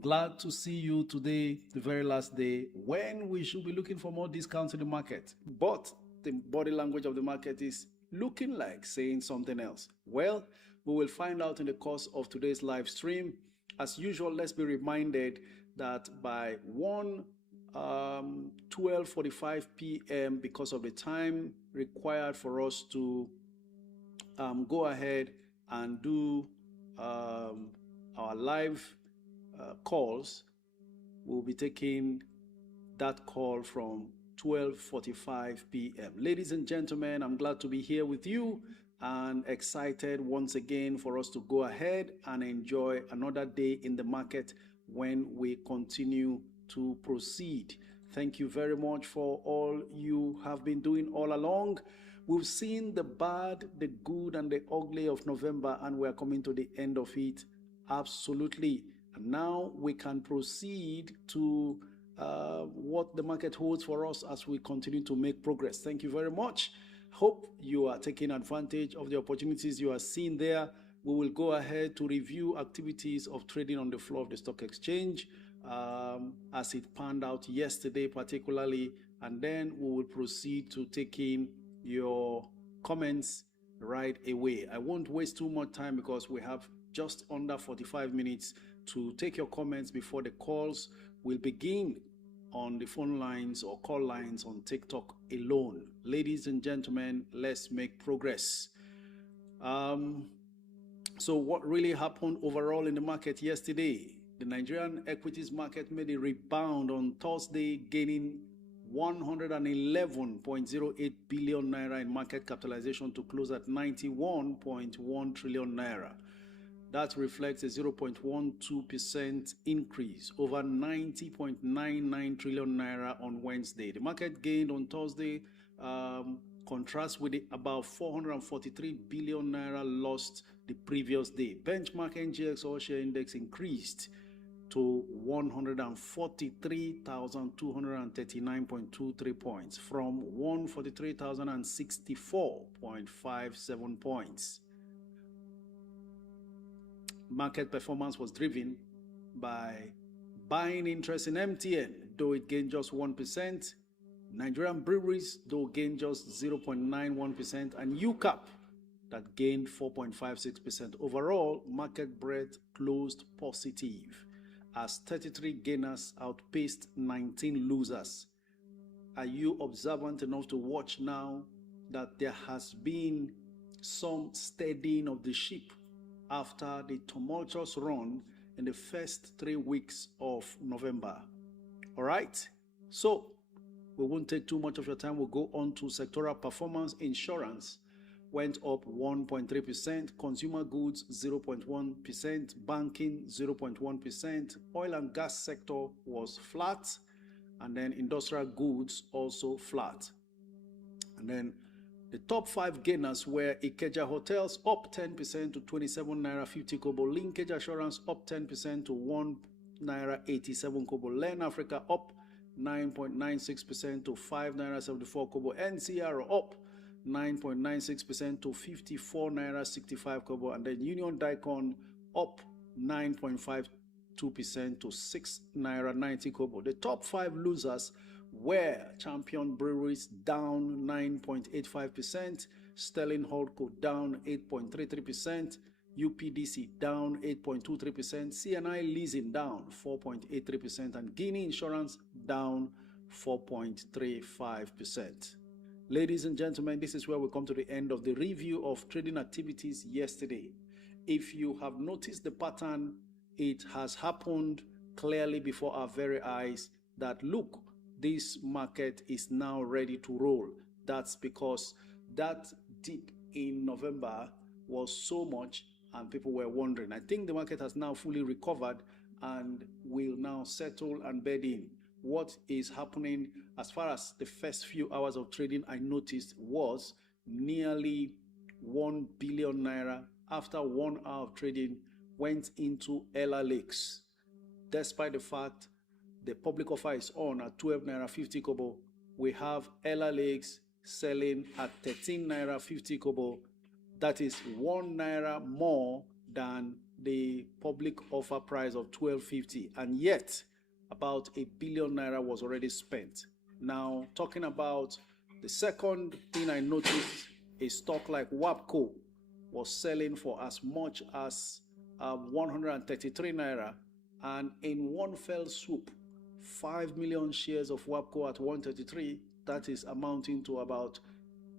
Glad to see you today, the very last day, when we should be looking for more discounts in the market. But the body language of the market is looking like saying something else. Well, we will find out in the course of today's live stream. As usual, let's be reminded that by 12:45 p.m., because of the time required for us to go ahead and do our live calls, we'll be taking that call from 12:45 p.m. Ladies and gentlemen, I'm glad to be here with you and excited once again for us to go ahead and enjoy another day in the market when we continue to proceed. Thank you very much for all you have been doing all along. We've seen the bad, the good, and the ugly of November, and we're coming to the end of it. Absolutely. And now we can proceed to what the market holds for us as we continue to make progress. Thank you very much. Hope you are taking advantage of the opportunities you are seeing there. We will go ahead to review activities of trading on the floor of the stock exchange as it panned out yesterday particularly, and then we will proceed to taking your comments right away. I won't waste too much time because we have just under 45 minutes to take your comments before the calls will begin on the phone lines or call lines on TikTok alone. Ladies and gentlemen, let's make progress. So what really happened overall in the market yesterday? The Nigerian equities market made a rebound on Thursday, gaining 111.08 billion naira in market capitalization to close at 91.1 trillion naira. That reflects a 0.12% increase over 90.99 trillion naira on Wednesday. The market gained on Thursday contrasts with the about 443 billion naira lost the previous day. Benchmark NGX All-Share Index increased to 143,239.23 points from 143,064.57 points. Market performance was driven by buying interest in MTN, though it gained just 1%, Nigerian breweries, though gained just 0.91%, and UCAP, that gained 4.56%. Overall, market breadth closed positive as 33 gainers outpaced 19 losers. Are you observant enough to watch now that there has been some steadying of the ship after the tumultuous run in the first 3 weeks of November? All right, so we won't take too much of your time. We'll go on to sectoral performance. Insurance went up 1.3%, consumer goods 0.1%, banking 0.1%, oil and gas sector was flat, and then industrial goods also flat. And then the top 5 gainers were Ikeja Hotels up 10% to 27 naira 50 kobo, Linkage Assurance up 10% to 1 naira 87 kobo, Len Africa up 9.96% to 5 naira 74 kobo, NCR up 9.96% to 54 naira 65 kobo, and then Union Daikon up 9.52% to 6 naira 90 kobo. The top 5 losers were Champion Breweries down 9.85%, Sterling Holdco down 8.33%, UPDC down 8.23%, CNI Leasing down 4.83%, and Guinea Insurance down 4.35%. Ladies and gentlemen, this is where we come to the end of the review of trading activities yesterday. If you have noticed the pattern, it has happened clearly before our very eyes that, look, this market is now ready to roll. That's because that dip in November was so much and people were wondering. I think the market has now fully recovered and will now settle and bed in. What is happening as far as the first few hours of trading I noticed was nearly 1 billion naira after 1 hour of trading went into Ella Lakes. Despite the fact the public offer is on at 12 naira 50 kobo, we have Ella Lakes selling at 13 naira 50 kobo. That is 1 naira more than the public offer price of 12.50, and yet about 1 billion naira was already spent. Now, talking about the second thing I noticed, a stock like WAPCO was selling for as much as 133 naira, and in one fell swoop, 5 million shares of WAPCO at 133, that is amounting to about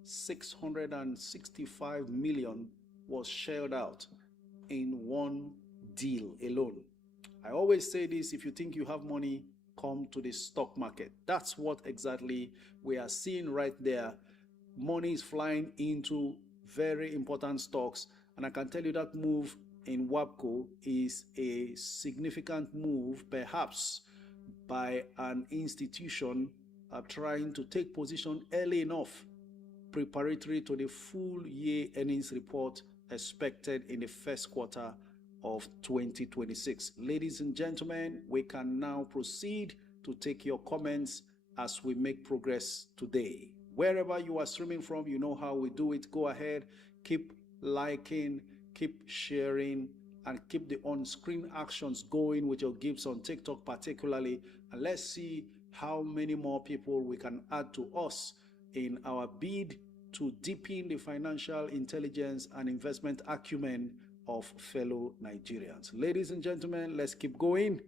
665 million, was shelled out in one deal alone. I always say this: if you think you have money, come to the stock market. That's what exactly we are seeing right there. Money is flying into very important stocks, and I can tell you that move in WAPCO is a significant move, perhaps by an institution trying to take position early enough, preparatory to the full year earnings report expected in the first quarter of 2026. Ladies and gentlemen, we can now proceed to take your comments as we make progress today. Wherever you are streaming from, you know how we do it. Go ahead, keep liking, keep sharing, and keep the on-screen actions going with your gifts on TikTok particularly. And let's see how many more people we can add to us in our bid to deepen the financial intelligence and investment acumen of fellow Nigerians. Ladies and gentlemen, let's keep going.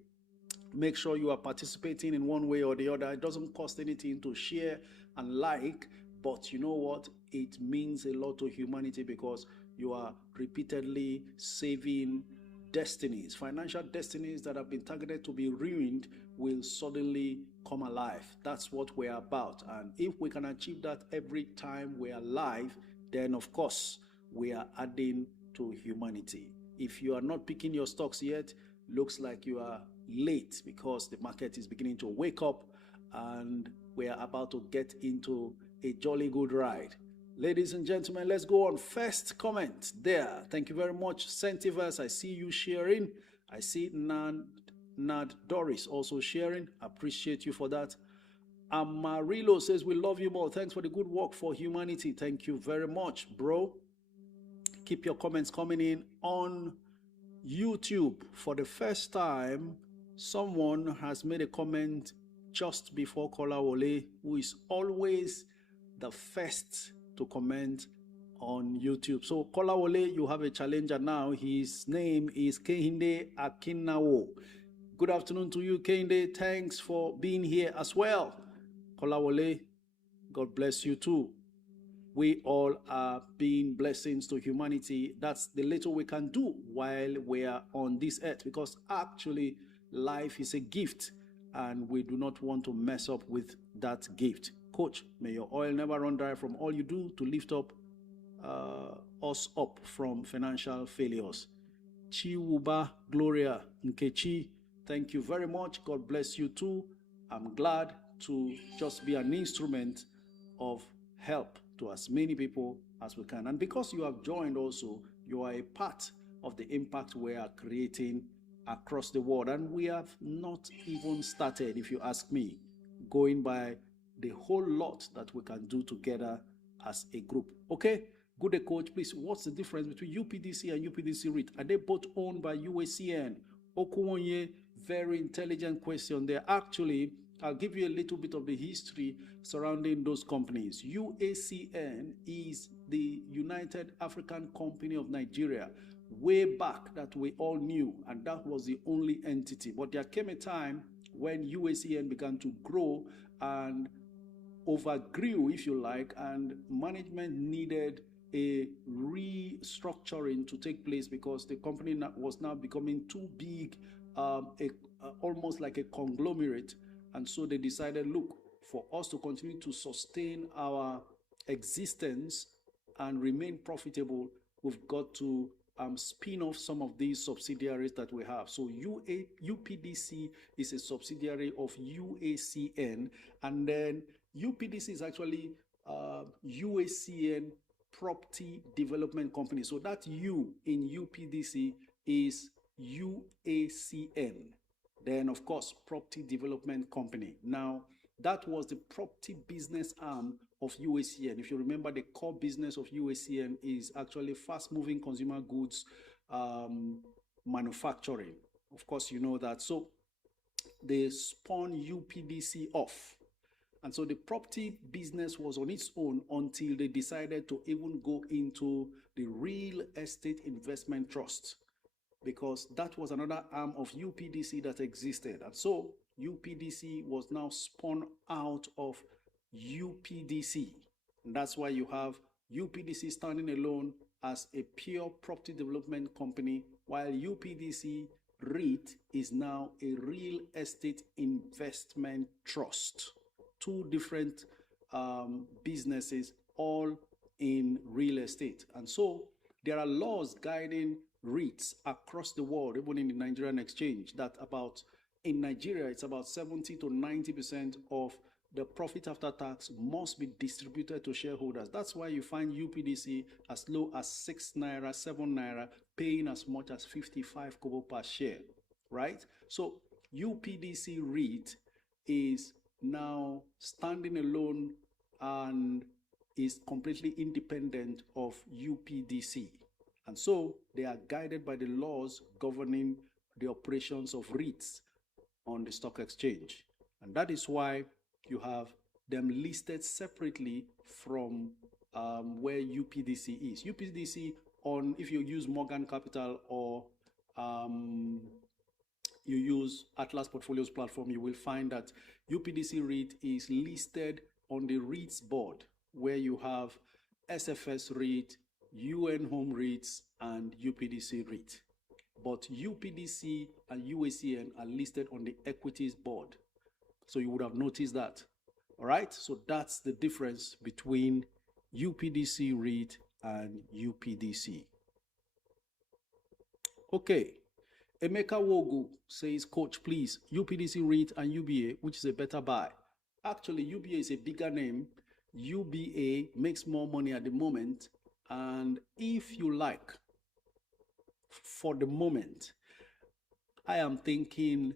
Make sure you are participating in one way or the other. It doesn't cost anything to share and like, but you know what? It means a lot to humanity because you are repeatedly saving destinies. Financial destinies that have been targeted to be ruined will suddenly come alive. That's what we're about. And if we can achieve that every time we are live, then of course we are adding to humanity. If you are not picking your stocks yet, looks like you are late because the market is beginning to wake up and we are about to get into a jolly good ride. Ladies and gentlemen, let's go on. First comment there. Thank you very much, Centiverse. I see you sharing. I see Nad Doris also sharing. Appreciate you for that. Amarillo says, we love you more. Thanks for the good work for humanity. Thank you very much, bro. Keep your comments coming in on YouTube. For the first time, someone has made a comment just before Kolawole, who is always the first to comment on YouTube. So Kolawole, you have a challenger now. His name is Kehinde Akinawo. Good afternoon to you, Kehinde. Thanks for being here as well. Kolawole, God bless you too. We all are being blessings to humanity. That's the little we can do while we are on this earth, because actually life is a gift and we do not want to mess up with that gift. Coach, may your oil never run dry from all you do to lift up us up from financial failures. Chiwuba Gloria Nkechi, thank you very much. God bless you too. I'm glad to just be an instrument of help to as many people as we can. And because you have joined also, you are a part of the impact we are creating across the world. And we have not even started, if you ask me, going by the whole lot that we can do together as a group. Okay, good day, coach. Please, what's the difference between UPDC and UPDC REIT? Are they both owned by UACN? Okuwonye, very intelligent question there. Actually, I'll give you a little bit of the history surrounding those companies. UACN is the United African Company of Nigeria. Way back that we all knew, and that was the only entity. But there came a time when UACN began to grow and overgrew, if you like, and management needed a restructuring to take place because the company was now becoming too big, almost like a conglomerate. And so they decided, look, for us to continue to sustain our existence and remain profitable, we've got to spin off some of these subsidiaries that we have. So UPDC is a subsidiary of UACN, and then UPDC is actually UACN Property Development Company. So that U in UPDC is UACN. Then, of course, Property Development Company. Now, that was the property business arm of UACN. If you remember, the core business of UACN is actually fast-moving consumer goods, manufacturing. Of course, you know that. So they spun UPDC off. And so the property business was on its own until they decided to even go into the real estate investment trust, because that was another arm of UPDC that existed. And so UPDC was now spun out of UPDC. And that's why you have UPDC standing alone as a pure property development company, while UPDC REIT is now a real estate investment trust. Two different businesses, all in real estate. And so there are laws guiding REITs across the world, even in the Nigerian exchange, that in Nigeria, it's about 70 to 90% of the profit after tax must be distributed to shareholders. That's why you find UPDC as low as 6 naira, 7 naira, paying as much as 55 kobo per share, right? So UPDC REIT is now standing alone and is completely independent of UPDC. And so they are guided by the laws governing the operations of REITs on the stock exchange. And that is why you have them listed separately from where UPDC is. UPDC, if you use Morgan Capital or you use Atlas Portfolios platform, you will find that UPDC REIT is listed on the REITs board, where you have SFS REIT, UN Home REITs, and UPDC REIT. But UPDC and UACN are listed on the equities board. So you would have noticed that. All right, so that's the difference between UPDC REIT and UPDC. Okay. Emeka Wogu says, Coach, please, UPDC REIT and UBA, which is a better buy? Actually, UBA is a bigger name. UBA makes more money at the moment. And if you like, for the moment, I am thinking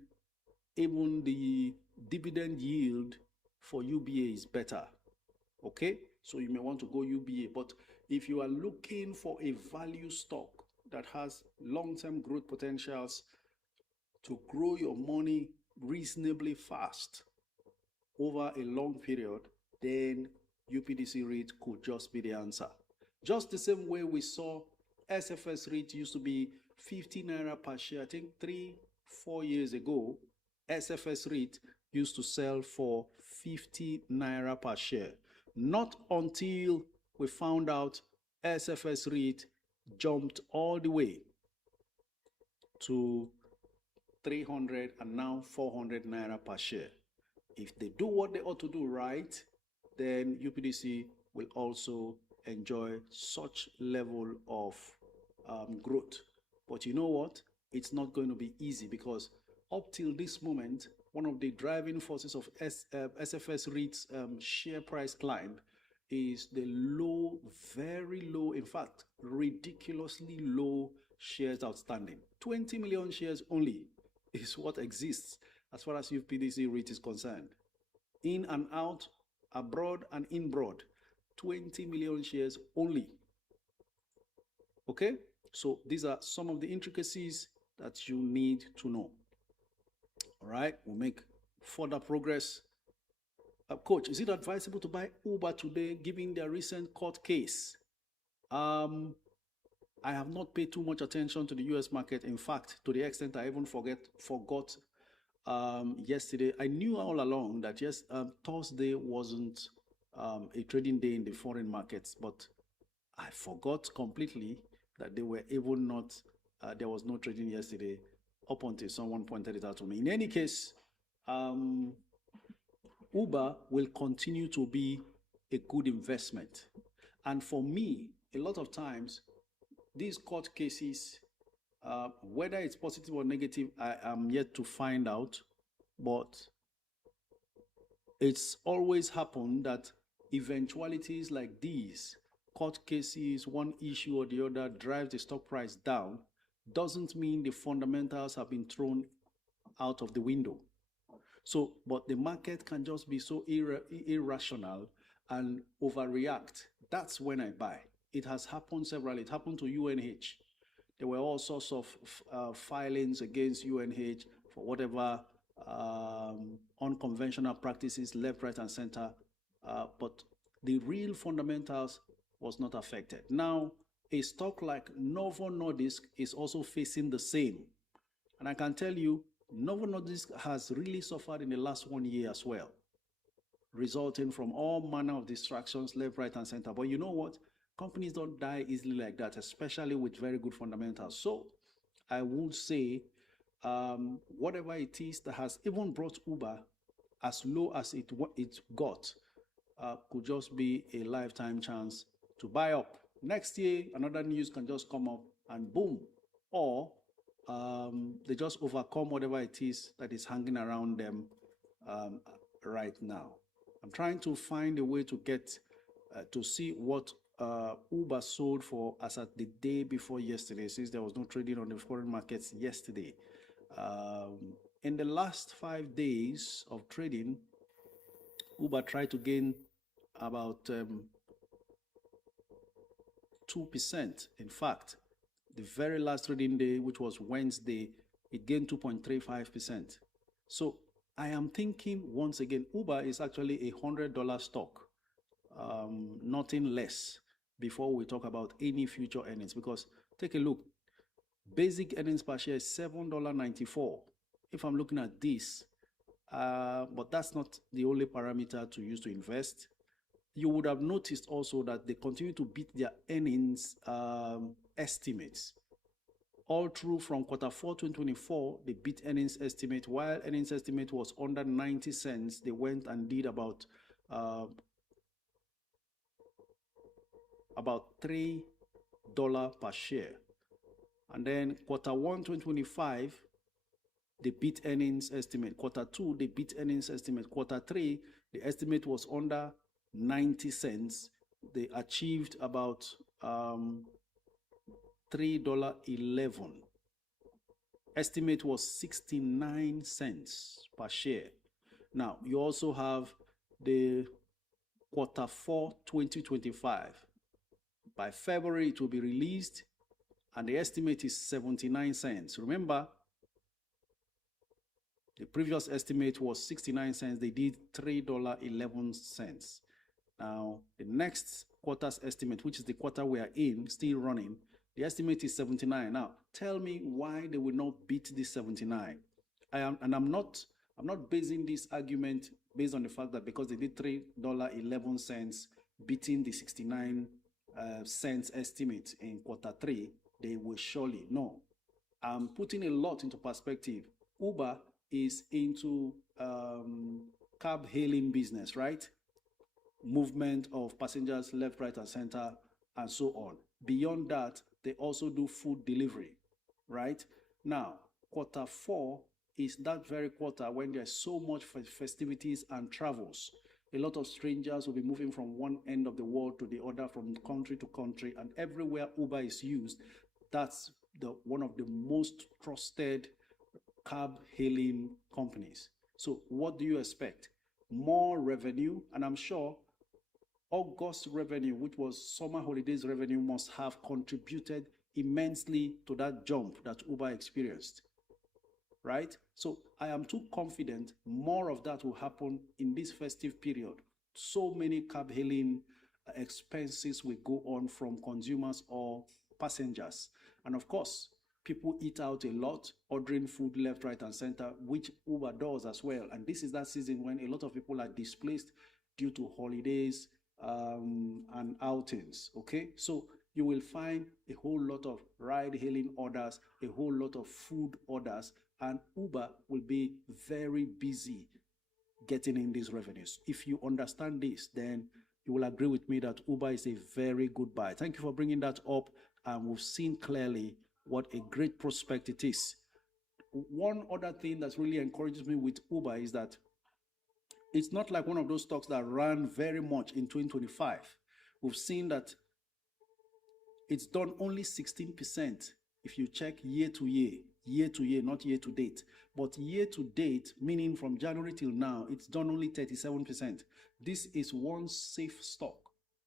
even the dividend yield for UBA is better. Okay? So you may want to go UBA. But if you are looking for a value stock that has long-term growth potentials to grow your money reasonably fast over a long period, then UPDC REIT could just be the answer. Just the same way we saw SFS REIT used to be 50 naira per share. I think 3-4 years ago, SFS REIT used to sell for 50 naira per share. Not until we found out SFS REIT jumped all the way to 300 and now 400 naira per share. If they do what they ought to do right, then UPDC will also enjoy such level of growth. But you know what? It's not going to be easy, because up till this moment, one of the driving forces of SFS REIT's share price climb is the low, very low, in fact, ridiculously low shares outstanding. 20 million shares only is what exists as far as UPDC REIT is concerned. In and out, abroad and inboard, 20 million shares only. Okay? So these are some of the intricacies that you need to know. All right? We'll make further progress. Coach, is it advisable to buy Uber today, given their recent court case? I have not paid too much attention to the US market. In fact, to the extent I even forgot yesterday. I knew all along that Thursday wasn't a trading day in the foreign markets, but I forgot completely that they were even not, there was no trading yesterday, up until someone pointed it out to me. In any case, Uber will continue to be a good investment. And for me, a lot of times, these court cases, whether it's positive or negative, I am yet to find out. But it's always happened that eventualities like these, court cases, one issue or the other drives the stock price down, doesn't mean the fundamentals have been thrown out of the window. So, but the market can just be so irrational and overreact. That's when I buy. It has happened several. It happened to UNH. There were all sorts of filings against UNH for whatever unconventional practices, left, right, and center. But the real fundamentals was not affected. Now, a stock like Novo Nordisk is also facing the same. And I can tell you, Novo Nordisk has really suffered in the last 1 year as well, resulting from all manner of distractions left, right, and center. But you know what? Companies don't die easily like that, especially with very good fundamentals. So I would say whatever it is that has even brought Uber as low as it got could just be a lifetime chance to buy up. Next year, another news can just come up and boom, or they just overcome whatever it is that is hanging around them right now. I'm trying to find a way to get to see what Uber sold for as at the day before yesterday, since there was no trading on the foreign markets yesterday. In the last 5 days of trading, Uber tried to gain about 2%. In fact, the very last trading day, which was Wednesday, it gained 2.35%. So I am thinking once again, Uber is actually $100 stock, nothing less, before we talk about any future earnings. Because take a look, basic earnings per share is $7.94. If I'm looking at this, but that's not the only parameter to use to invest. You would have noticed also that they continue to beat their earnings estimates. All through from Q4 2024, they beat earnings estimate. While earnings estimate was under 90 cents, they went and did about $3 per share. And then Q1 2025, they beat earnings estimate. Q2, they beat earnings estimate. Q3, the estimate was under 90 cents. They achieved about $3.11. Estimate was 69 cents per share. Now, you also have the Q4 2025. By February, it will be released, and the estimate is 79 cents. Remember, the previous estimate was 69 cents. They did $3.11. Now, the next quarter's estimate, which is the quarter we are in, still running, the estimate is 79. Now, tell me why they will not beat this 79. I'm not basing this argument based on the fact that because they did $3.11, beating the 69 cents estimate in Q3, they will surely. No. I'm putting a lot into perspective. Uber is into cab hailing business, right? Movement of passengers left, right, and center, and so on. Beyond that, they also do food delivery, right? Now, Q4 is that very quarter when there's so much festivities and travels. A lot of strangers will be moving from one end of the world to the other, from country to country, and everywhere Uber is used, that's one of the most trusted cab hailing companies. So what do you expect? More revenue, and I'm sure August revenue, which was summer holidays revenue, must have contributed immensely to that jump that Uber experienced, right? So I am too confident more of that will happen in this festive period. So many cab hailing expenses will go on from consumers or passengers. And of course, people eat out a lot, ordering food left, right, and center, which Uber does as well. And this is that season when a lot of people are displaced due to holidays and outings, okay? So you will find a whole lot of ride-hailing orders, a whole lot of food orders, and Uber will be very busy getting in these revenues. If you understand this, then you will agree with me that Uber is a very good buy. Thank you for bringing that up, and we've seen clearly what a great prospect it is. One other thing that really encourages me with Uber is that it's not like one of those stocks that ran very much in 2025. We've seen that it's done only 16% if you check year to year, not year to date. But year to date, meaning from January till now, it's done only 37%. This is one safe stock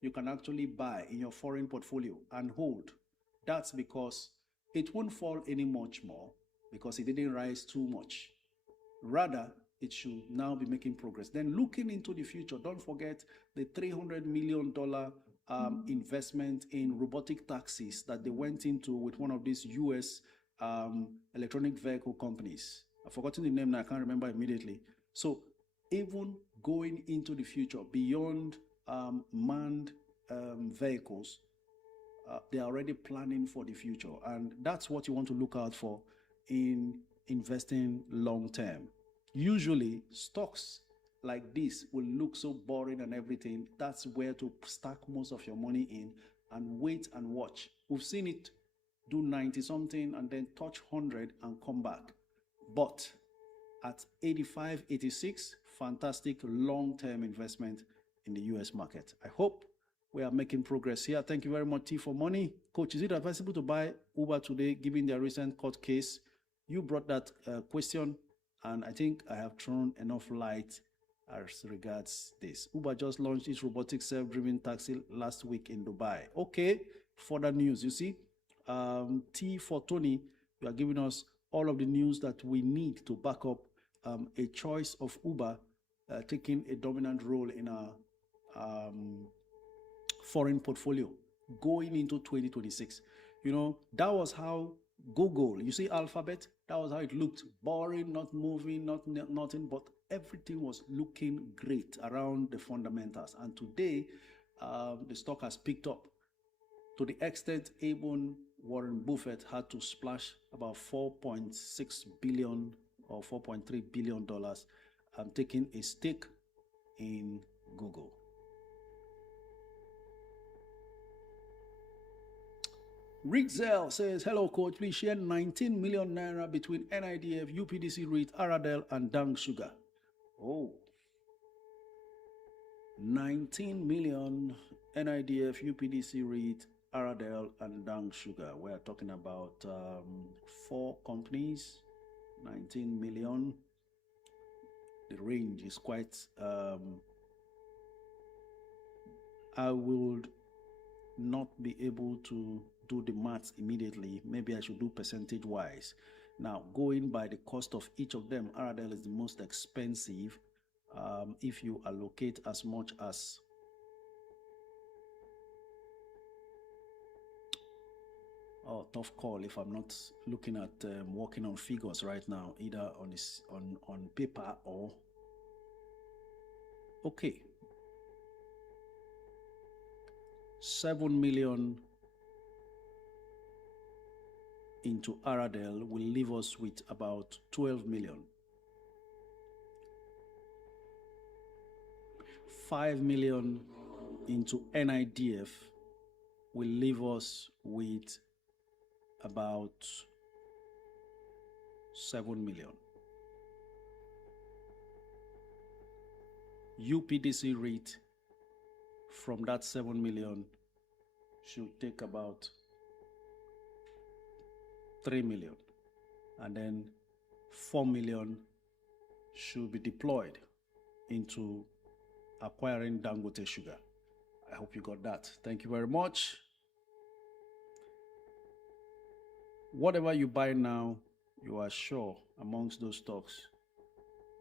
you can actually buy in your foreign portfolio and hold. That's because it won't fall any much more because it didn't rise too much. Rather, it should now be making progress. Then looking into the future, don't forget the $300 million investment in robotic taxis that they went into with one of these US electronic vehicle companies. I've forgotten the name now, I can't remember immediately. So even going into the future, beyond manned vehicles, they are already planning for the future. And that's what you want to look out for in investing long term. Usually, stocks like this will look so boring and everything. That's where to stack most of your money in and wait and watch. We've seen it do 90 something and then touch 100 and come back. But at 85, 86, fantastic long-term investment in the US market. I hope we are making progress here. Thank you very much, T for Money. Coach, is it advisable to buy Uber today given their recent court case? You brought that question, and I think I have thrown enough light as regards this. Uber just launched its robotic self-driven taxi last week in Dubai. Okay, further news. You see, T for Tony, you are giving us all of the news that we need to back up a choice of Uber taking a dominant role in our foreign portfolio going into 2026. You know, that was how Google, you see Alphabet, that was how it looked. Boring, not moving, nothing, but everything was looking great around the fundamentals. And today, the stock has picked up to the extent even Warren Buffett had to splash about $4.6 billion or $4.3 billion taking a stake in Google. Ritzel says, hello coach, please share 19 million naira between NIDF, UPDC REIT, Aradel and Dang Sugar. Oh, 19 million NIDF, UPDC REIT, Aradel and Dang Sugar. We're talking about 4 companies, 19 million. The range is quite, I would not be able to do the maths immediately. Maybe I should do percentage wise. Now, going by the cost of each of them, Aradel is the most expensive. If you allocate as much as tough call if I'm not looking at working on figures right now, either on paper or okay. 7 million into Aradel will leave us with about 12 million. 5 million into NIDF will leave us with about 7 million. UPDC REIT from that 7 million should take about 3 million, and then 4 million should be deployed into acquiring Dangote Sugar. I hope you got that. Thank you very much. Whatever you buy now, you are sure amongst those stocks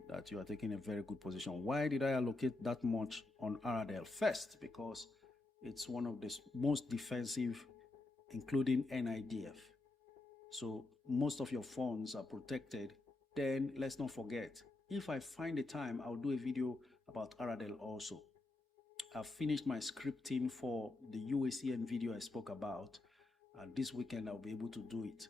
that you are taking a very good position. Why did I allocate that much on Aradel? First, because it's one of the most defensive, including NIDF. So most of your funds are protected. Then let's not forget, if I find the time, I'll do a video about Aradel also. I've finished my scripting for the UACN video I spoke about, and this weekend I'll be able to do it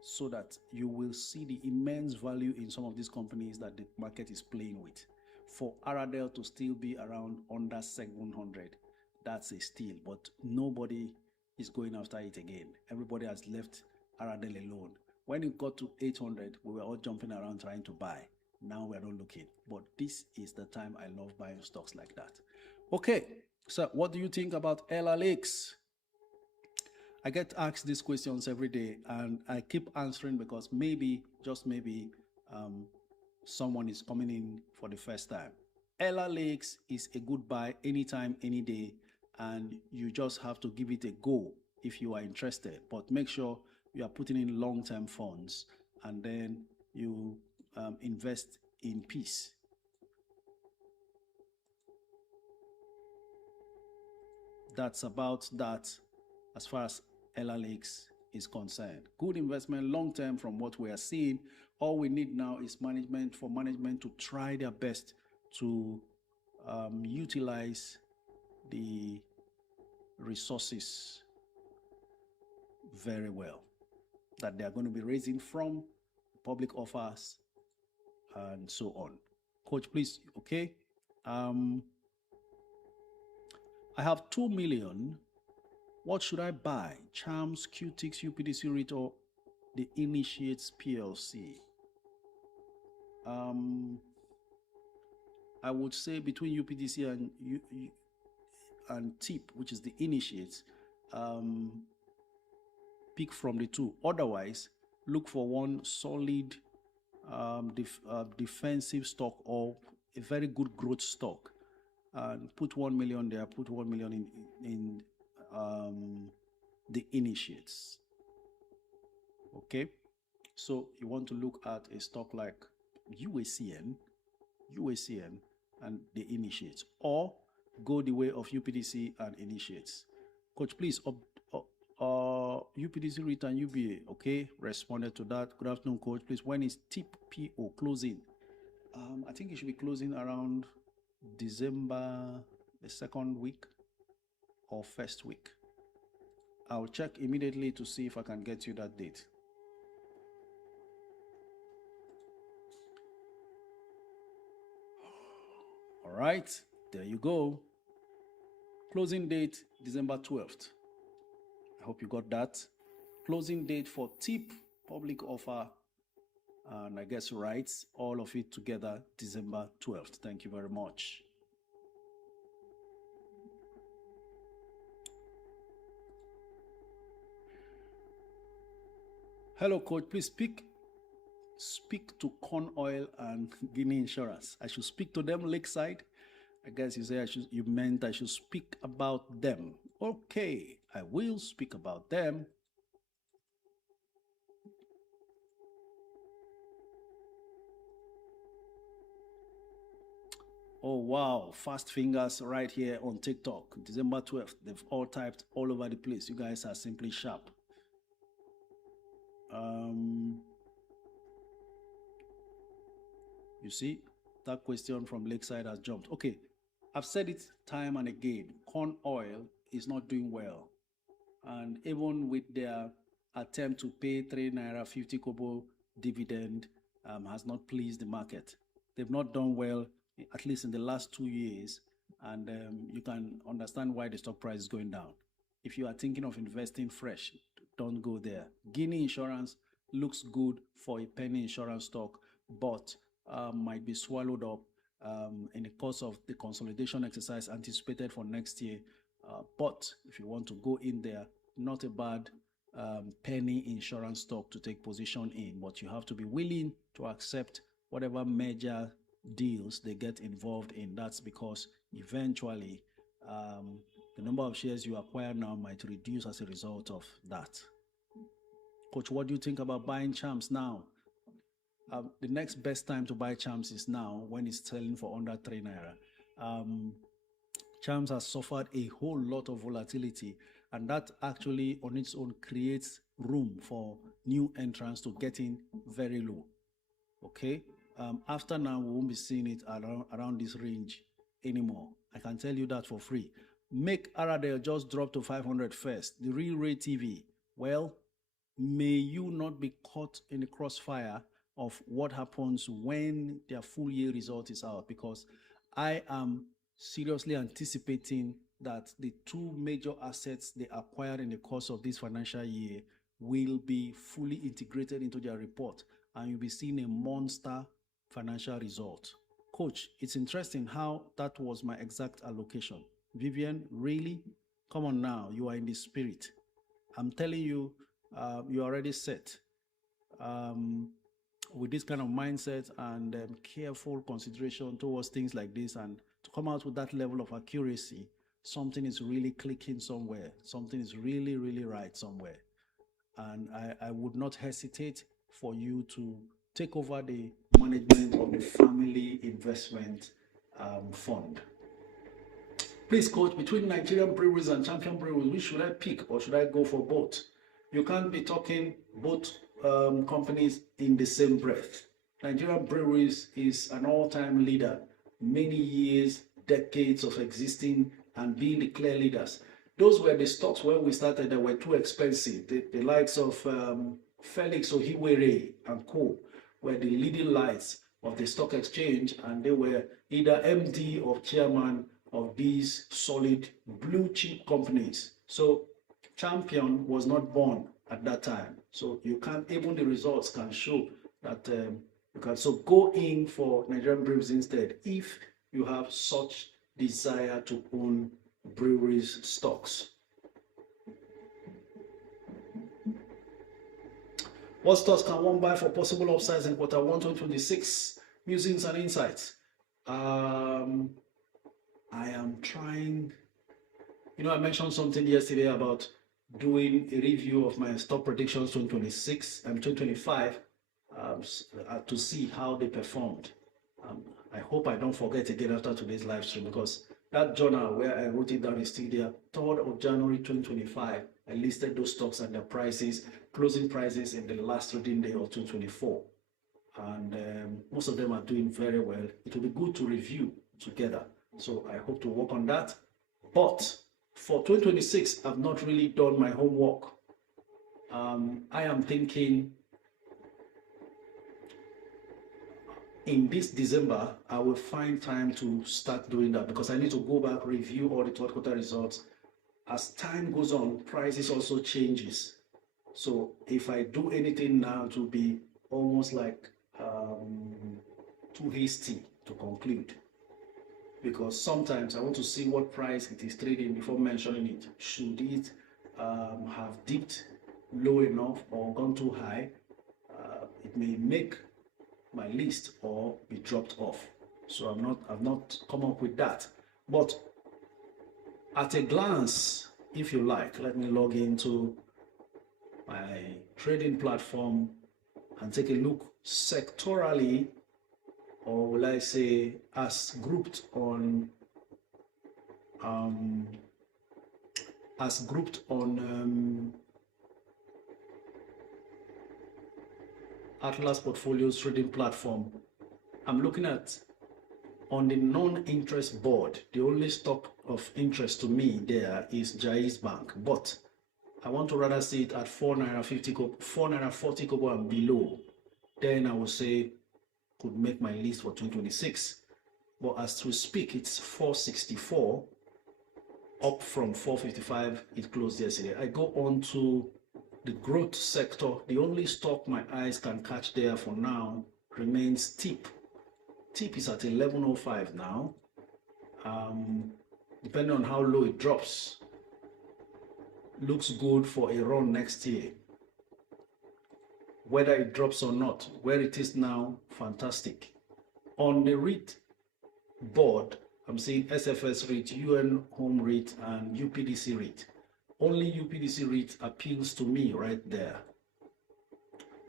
so that you will see the immense value in some of these companies that the market is playing with. For Aradel to still be around under 700, that's a steal, but nobody is going after it again. Everybody has left Aradel alone. When it got to 800, we were all jumping around trying to buy. Now we're not looking, but this is the time I love buying stocks like that. Okay, so what do you think about LLX? I get asked these questions every day, and I keep answering because maybe, just maybe, someone is coming in for the first time. LLX is a good buy anytime, any day, and you just have to give it a go if you are interested. But make sure you are putting in long-term funds, and then you invest in peace. That's about that as far as LLX is concerned. Good investment long-term from what we are seeing. All we need now is management to try their best to utilize the resources very well that they are going to be raising from public offers and so on. Coach, please, okay. I have 2 million. What should I buy? Charms, QTix, UPDC REIT, or the Initiates PLC? I would say between UPDC and TIP, which is the Initiates, pick from the two. Otherwise, look for one solid defensive stock or a very good growth stock, and put 1 million there. Put 1 million in the Initiates. Okay, so you want to look at a stock like UACN, and the Initiates, or go the way of UPDC and Initiates. Coach, please, UPDC REIT and UBA, okay, responded to that. Good afternoon, Coach. Please, when is TIP PO closing? I think it should be closing around December, the second week or first week. I'll check immediately to see if I can get you that date. All right, there you go. Closing date, December 12th. I hope you got that. Closing date for TIP, public offer, and I guess rights, all of it together, December 12th. Thank you very much. Hello, Coach. Please speak to Corn Oil and Guinea Insurance. I should speak to them, Lakeside. I guess you say you meant I should speak about them. Okay, I will speak about them. Oh wow, fast fingers right here on TikTok. December 12th. They've all typed all over the place. You guys are simply sharp. You see, that question from Lakeside has jumped. Okay, I've said it time and again. Corn Oil is not doing well. And even with their attempt to pay 3 naira 50 kobo dividend, has not pleased the market. They've not done well, at least in the last 2 years. And you can understand why the stock price is going down. If you are thinking of investing fresh, don't go there. Guinea Insurance looks good for a penny insurance stock, but might be swallowed up in the course of the consolidation exercise anticipated for next year. But if you want to go in there, not a bad penny insurance stock to take position in, but you have to be willing to accept whatever major deals they get involved in. That's because eventually the number of shares you acquire now might reduce as a result of that. Coach, what do you think about buying Champs now? The next best time to buy Champs is now, when it's selling for under 3 naira. Champs has suffered a whole lot of volatility, and that actually on its own creates room for new entrants to get in very low. Okay, after now we won't be seeing it around this range anymore. I can tell you that for free. Make Aradale just drop to 500 first. The real rate TV, well, may you not be caught in the crossfire of what happens when their full year result is out, because I am seriously anticipating that the 2 major assets they acquired in the course of this financial year will be fully integrated into their report, and you'll be seeing a monster financial result. Coach, it's interesting how that was my exact allocation. Vivian, really? Come on now, you are in the spirit. I'm telling you, you're already set. With this kind of mindset and careful consideration towards things like this, and to come out with that level of accuracy, something is really clicking somewhere. Something is really, really right somewhere. and I would not hesitate for you to take over the management of the family investment fund. Please, coach, between Nigerian breweries and champion breweries, which should I pick, or should I go for both? You can't be talking both companies in the same breath. Nigerian breweries is an all-time leader, many years, decades of existing and being the clear leaders. Those were the stocks when we started that were too expensive. The likes of Felix Ohiwere and co were the leading lights of the stock exchange, and they were either MD or chairman of these solid blue chip companies. So champion was not born at that time. So you can't, even the results can show that you can. So go in for Nigerian breweries instead if you have such desire to own breweries stocks. What stocks can one buy for possible upsides in quarter 1 2026? Musings and insights. I am trying, I mentioned something yesterday about doing a review of my stock predictions 2026 and 2025 to see how they performed. I hope I don't forget again after today's live stream, because that journal where I wrote it down is still there. 3rd of January 2025, I listed those stocks and their prices, closing prices in the last trading day of 2024. And most of them are doing very well. It will be good to review together. So I hope to work on that. But for 2026, I've not really done my homework. I am thinking in this December, I will find time to start doing that, because I need to go back, review all the 3rd quarter results. As time goes on, prices also changes. So if I do anything now, it will be almost like too hasty to conclude, because sometimes I want to see what price it is trading before mentioning it. Should it have dipped low enough or gone too high? It may make my list or be dropped off. So I've not come up with that. But at a glance, if you like, let me log into my trading platform and take a look sectorally, or will I say as grouped on Atlas Portfolios trading platform. I'm looking at, on the non-interest board, the only stock of interest to me there is Jais Bank, but I want to rather see it at 4 naira 50 kobo, 4 naira 40 kobo and below. Then I will say could make my list for 2026. But as we speak, it's 464, up from 455. It closed yesterday. I go on to the growth sector. The only stock my eyes can catch there for now remains TIP. TIP is at 1105 now. Depending on how low it drops, looks good for a run next year. Whether it drops or not, where it is now, fantastic. On the REIT board, I'm seeing SFS REIT, UN Home REIT, and UPDC REIT. Only UPDC REIT appeals to me right there.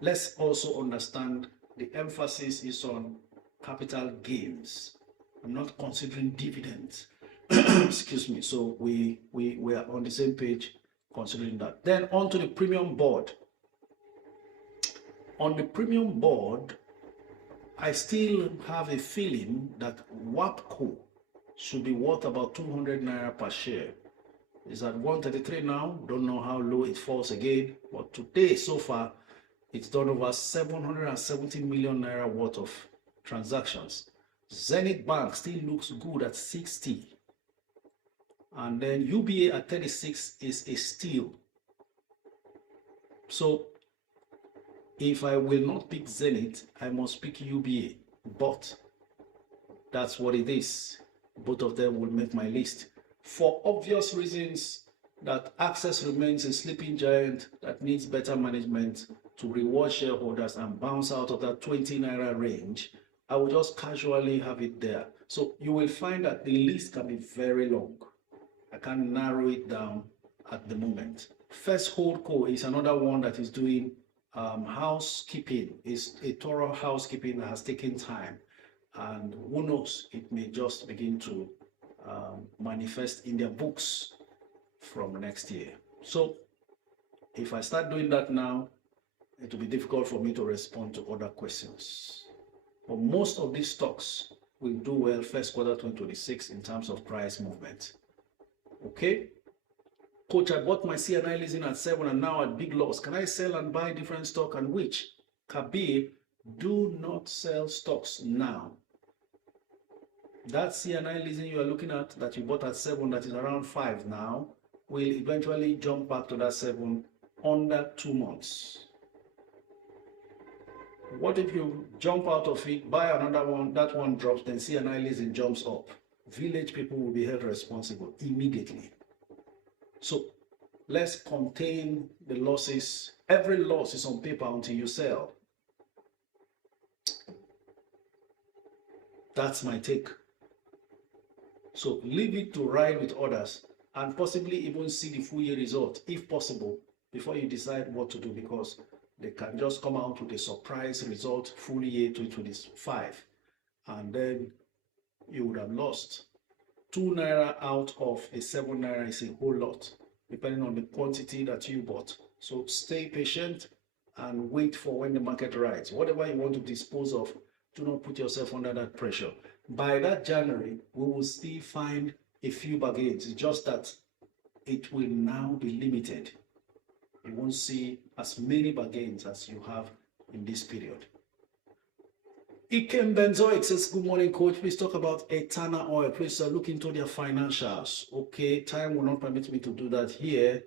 Let's also understand the emphasis is on capital gains. I'm not considering dividends. Excuse me. So we are on the same page considering that. Then on to the premium board. On the premium board, I still have a feeling that WAPCO should be worth about 200 naira per share. It's at 133 now. Don't know how low it falls again. But today, so far, it's done over 770 million naira worth of transactions. Zenith Bank still looks good at 60. And then UBA at 36 is a steal. So if I will not pick Zenith, I must pick UBA. But that's what it is. Both of them will make my list. For obvious reasons, that Access remains a sleeping giant that needs better management to reward shareholders and bounce out of that 20 naira range, I will just casually have it there. So you will find that the list can be very long. I can't narrow it down at the moment. First Holdco is another one that is doing housekeeping. Is a thorough housekeeping that has taken time, and who knows, it may just begin to manifest in their books from next year. So if I start doing that now, it will be difficult for me to respond to other questions. But most of these stocks will do well first quarter 2026 in terms of price movement. Okay? Coach, I bought my CNI leasing at 7 and now at big loss. Can I sell and buy different stock, and which? Kabir, do not sell stocks now. That CNI leasing you are looking at that you bought at 7, that is around 5 now, will eventually jump back to that 7 under 2 months. What if you jump out of it, buy another one, that one drops, then CNI leasing jumps up? Village people will be held responsible immediately. So let's contain the losses. Every loss is on paper until you sell. That's my take. So leave it to ride with others and possibly even see the full year result, if possible, before you decide what to do, because they can just come out with a surprise result full year 2025, and then you would have lost. 2 naira out of a 7 naira is a whole lot, depending on the quantity that you bought. So stay patient and wait for when the market rides. Whatever you want to dispose of, do not put yourself under that pressure. By that January, we will still find a few bargains. It's just that it will now be limited. You won't see as many bargains as you have in this period. Ikem Benzoic says, good morning, coach. Please talk about Etana Oil. Please look into their financials. Okay, time will not permit me to do that here.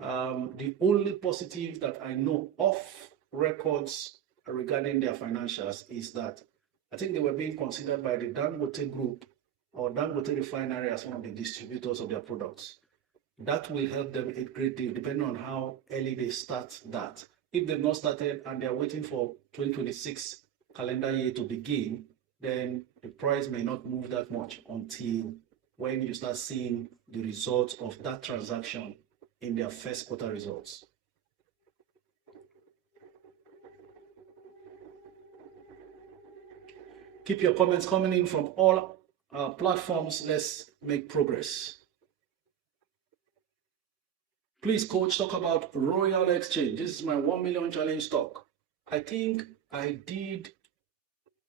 The only positive that I know of records regarding their financials is that I think they were being considered by the Dangote Group or Dangote Refinery as one of the distributors of their products. That will help them a great deal, depending on how early they start that. If they've not started and they're waiting for 2026 calendar year to begin, then the price may not move that much until when you start seeing the results of that transaction in their first quarter results. Keep your comments coming in from all platforms. Let's make progress. Please, coach, talk about Royal Exchange. This is my 1 million challenge stock. I think I did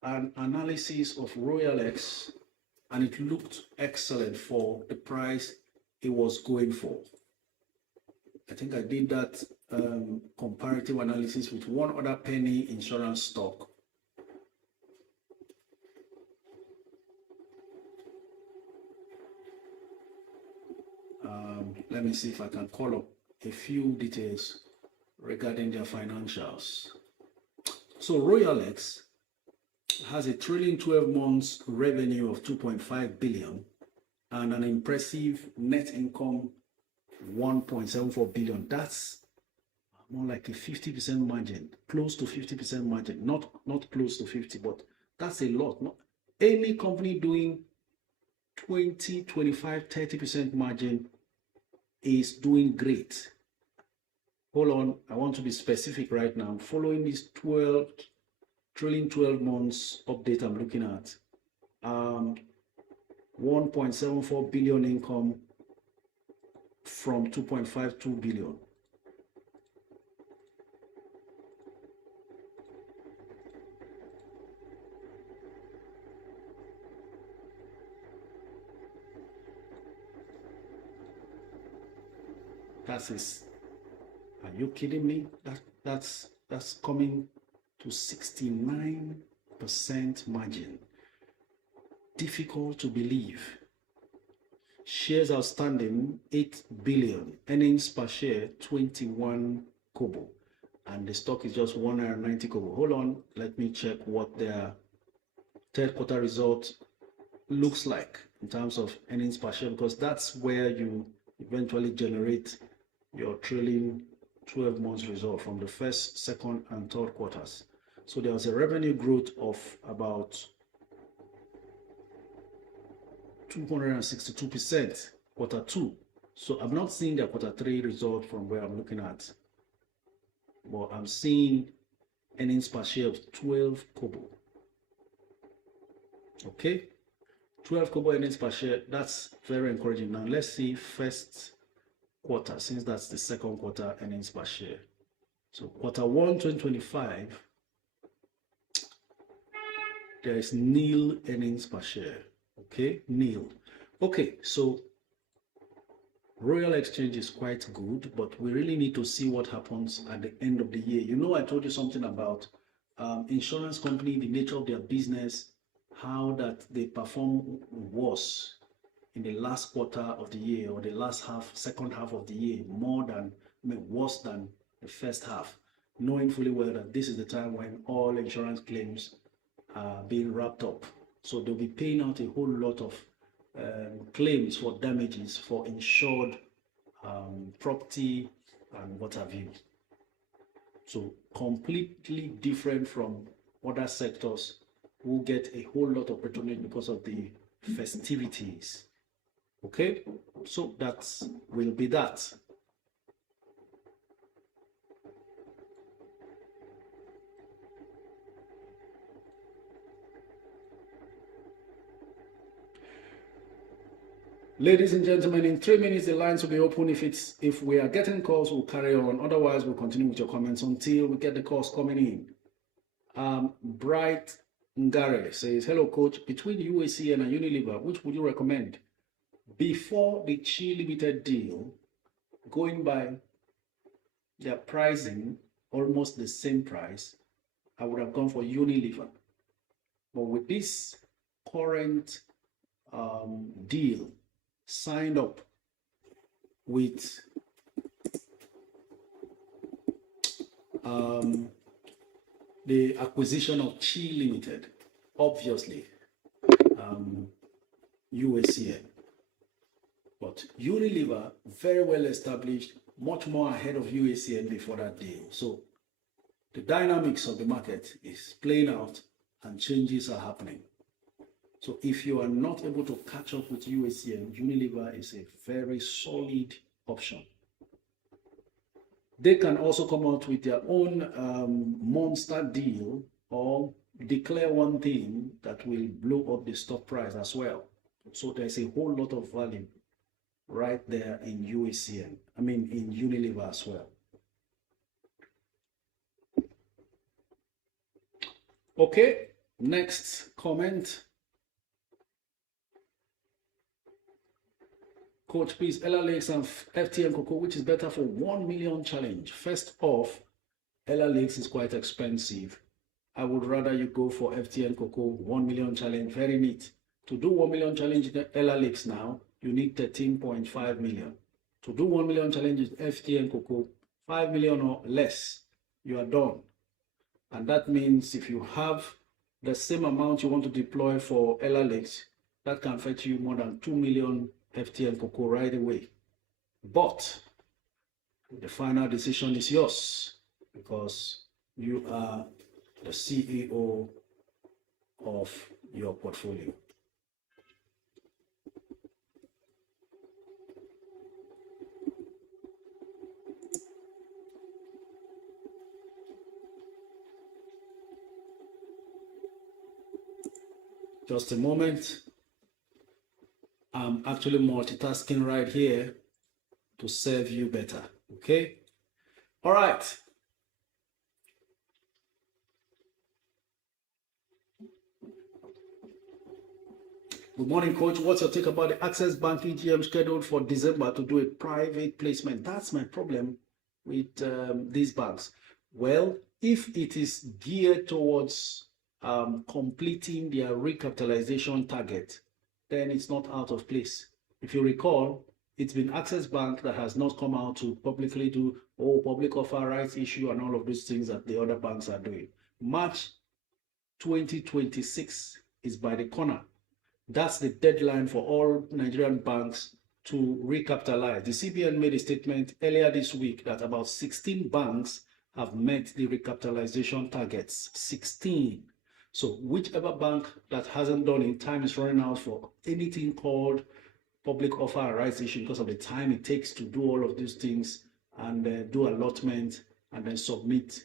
an analysis of Royal X and it looked excellent for the price it was going for. I think I did that comparative analysis with one other penny insurance stock. Let me see if I can call up a few details regarding their financials. So Royal X has a trailing 12 months revenue of 2.5 billion and an impressive net income 1.74 billion. That's more like a 50% margin, close to 50% margin, not close to 50, but that's a lot. Any company doing 20, 25, 30% margin is doing great. Hold on, I want to be specific right now. Following this trailing 12 months update I'm looking at, 1.74 billion income from 2.52 billion. Are you kidding me? That's coming to 69% margin. Difficult to believe. Shares outstanding 8 billion, earnings per share 21 kobo, and the stock is just 190 kobo. Hold on, let me check what their third quarter result looks like in terms of earnings per share, because that's where you eventually generate your trailing 12 months result from the first, second, and third quarters. So there was a revenue growth of about 262% quarter two. So I'm not seeing the quarter 3 result from where I'm looking at, but I'm seeing earnings per share of 12 kobo. Okay, 12 kobo earnings per share. That's very encouraging. Now let's see first quarter, since that's the second quarter earnings per share. So quarter 1 2025, there is nil earnings per share. Okay, nil. Okay, so Royal Exchange is quite good, but we really need to see what happens at the end of the year. You know, I told you something about insurance company, the nature of their business, how that they perform worse in the last quarter of the year, or the last half, second half of the year, worse than the first half, knowing fully well that this is the time when all insurance claims are being wrapped up. So they'll be paying out a whole lot of claims for damages for insured property and what have you. So completely different from other sectors who get a whole lot of opportunity because of the festivities. Okay, so that will be that. Ladies and gentlemen, in 3 minutes the lines will be open. If we are getting calls, we'll carry on. Otherwise, we'll continue with your comments until we get the calls coming in. Bright Ngare says, hello coach, between UACN and Unilever, which would you recommend? Before the Chi Limited deal, going by their pricing, almost the same price, I would have gone for Unilever. But with this current deal signed up with the acquisition of Chi Limited, obviously UACN, but Unilever very well established, much more ahead of UACN before that deal. So the dynamics of the market is playing out and changes are happening. So if you are not able to catch up with UACN, Unilever is a very solid option. They can also come out with their own monster deal or declare one thing that will blow up the stock price as well. So there's a whole lot of value right there in UACN, in Unilever as well. Okay, next comment. Coach, please, Ella Lakes and FTN Cocoa, which is better for 1 million challenge? First off, Ella Lakes is quite expensive. I would rather you go for FTN Cocoa 1 million challenge, very neat. To do 1 million challenge in Ella Lakes now, you need 13.5 million. To do 1 million challenge in FTN Cocoa, 5 million or less, you are done. And that means if you have the same amount you want to deploy for Ella Lakes, that can fetch you more than 2 million FTN Cocoa right away. But the final decision is yours because you are the CEO of your portfolio. Just a moment. I'm actually multitasking right here to serve you better. Okay? All right. Good morning, Coach. What's your take about the Access Bank EGM scheduled for December to do a private placement? That's my problem with these banks. Well, if it is geared towards completing their recapitalization target, then it's not out of place. If you recall, it's been Access Bank that has not come out to publicly do public offer rights issue and all of those things that the other banks are doing. March 2026 is by the corner. That's the deadline for all Nigerian banks to recapitalize. The CBN made a statement earlier this week that about 16 banks have met the recapitalization targets. 16. So whichever bank that hasn't done it, time is running out for anything called public offer and rights issue because of the time it takes to do all of these things and do allotment and then submit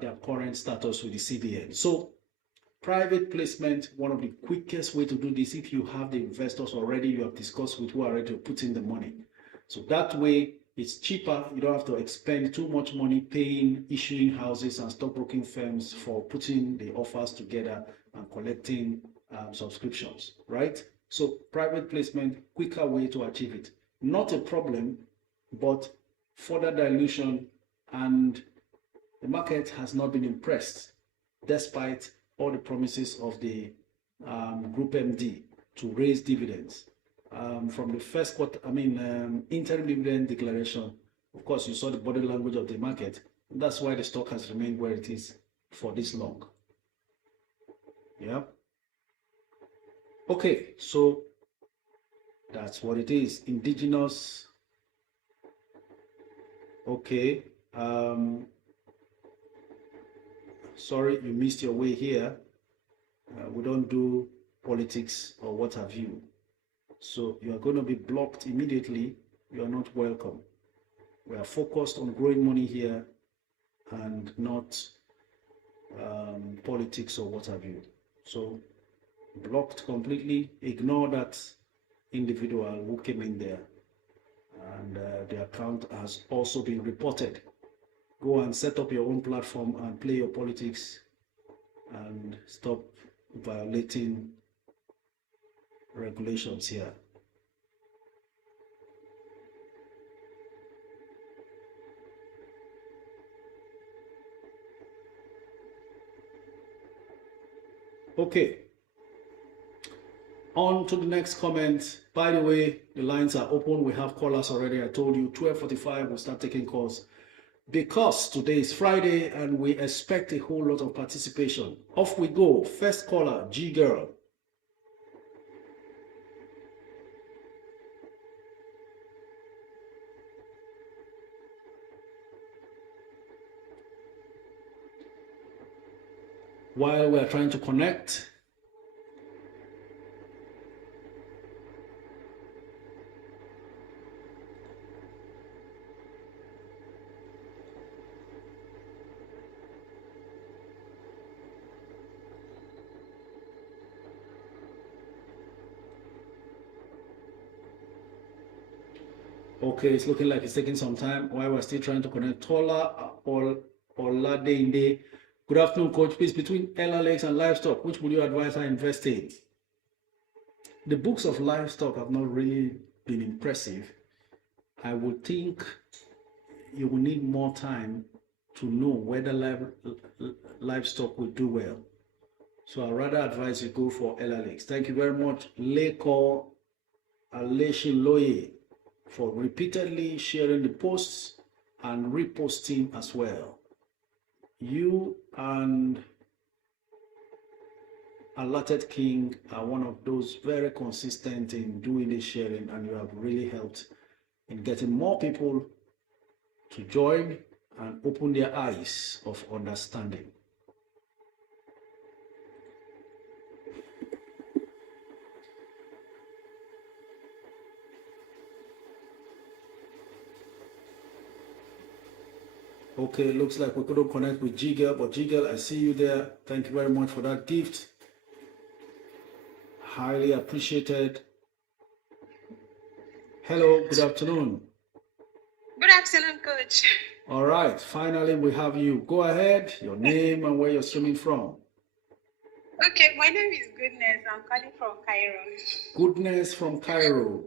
their current status with the CBN. So private placement, one of the quickest way to do this, if you have the investors already, you have discussed with who are ready to put in the money. So that way it's cheaper. You don't have to expend too much money paying, issuing houses and stockbroking firms for putting the offers together and collecting subscriptions, right? So private placement, quicker way to achieve it. Not a problem, but further dilution, and the market has not been impressed despite all the promises of the Group MD to raise dividends. From the first quarter, interim dividend declaration, of course, you saw the body language of the market. That's why the stock has remained where it is for this long. Yeah. Okay, so that's what it is. Indigenous. Okay. Sorry, you missed your way here. We don't do politics or what have you. So you are going to be blocked immediately. You are not welcome. We are focused on growing money here and not politics or what have you. So blocked completely. Ignore that individual who came in there, and the account has also been reported. Go and set up your own platform and play your politics and stop violating regulations here. Okay. On to the next comment. By the way, the lines are open. We have callers already. I told you 12:45 we'll start taking calls because today is Friday and we expect a whole lot of participation. Off we go. First caller, G Girl. While we are trying to connect, okay, it's looking like it's taking some time while we're still trying to connect. Tola Oladende. Good afternoon, Coach. Please, between LLX and livestock, which would you advise I invest in? The books of livestock have not really been impressive. I would think you will need more time to know whether livestock will do well. So I'd rather advise you go for LLX. Thank you very much, Leko Aleshinloye, for repeatedly sharing the posts and reposting as well. You and Alerted King are one of those very consistent in doing this sharing, and you have really helped in getting more people to join and open their eyes of understanding. Okay, looks like we couldn't connect with Jigel, but Jigel, I see you there. Thank you very much for that gift. Highly appreciated. Hello, good afternoon. Good afternoon, Coach. All right, finally we have you. Go ahead, your name and where you're streaming from. Okay, my name is Goodness. I'm calling from Cairo. Goodness from Cairo.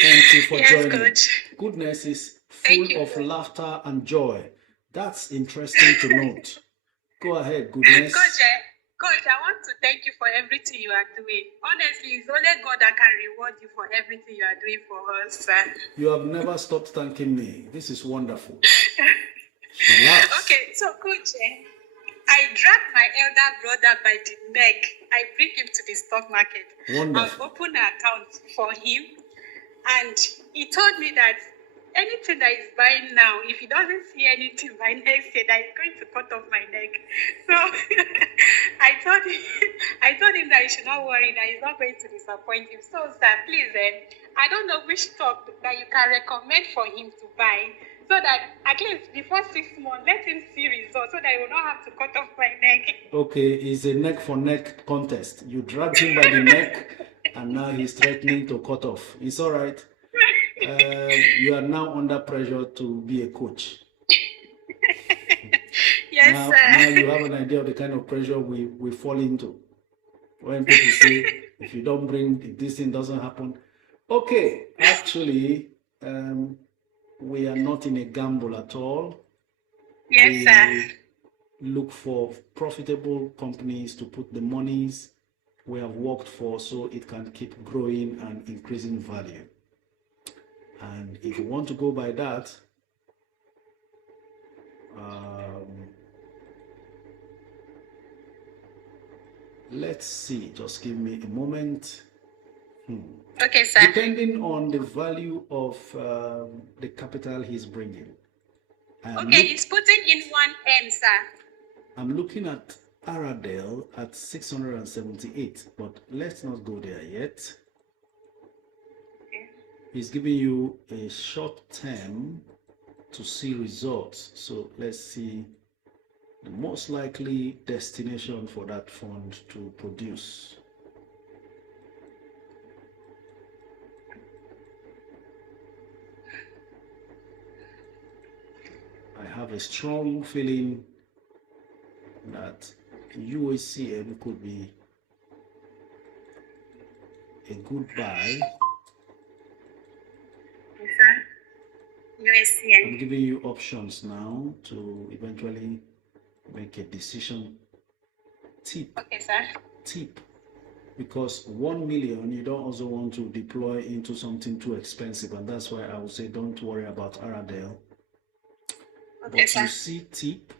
Thank you for joining. Coach. Goodness is full of laughter and joy. That's interesting to note. Go ahead, Goodness. Coach, I want to thank you for everything you are doing. Honestly, it's only God that can reward you for everything you are doing for us, sir. You have never stopped thanking me. This is wonderful. Okay, so Coach, I dragged my elder brother by the neck. I bring him to the stock market. Wonderful. I opened an account for him. And he told me that anything that is buying now, if he doesn't see anything by next year, that is going to cut off my neck. So I told him that he should not worry, that he's not going to disappoint him. So, sir, please, I don't know which stock that you can recommend for him to buy, so that at least before 6 months, let him see results, so that he will not have to cut off my neck. Okay, it's a neck for neck contest. You dragged him by the neck, and now he's threatening to cut off. It's all right. You are now under pressure to be a coach. Yes, sir. Now you have an idea of the kind of pressure we fall into. When people say, if you don't bring, if this thing doesn't happen. Okay, actually, we are not in a gamble at all. Yes, sir. Look for profitable companies to put the monies we have worked for, so it can keep growing and increasing value. And if you want to go by that, let's see, just give me a moment. Okay, sir. Depending on the value of the capital he's bringing. Okay, he's putting in 1M, sir. I'm looking at Aradel at 678, but let's not go there yet. Okay. He's giving you a short term to see results. So let's see the most likely destination for that fund to produce. I have a strong feeling that UACM could be a good buy. Yes, sir. UACM. I'm giving you options now to eventually make a decision. Tip. Okay, sir. Tip. Because 1 million, you don't also want to deploy into something too expensive, and that's why I would say don't worry about Aradel. Okay, but sir. you see Tip,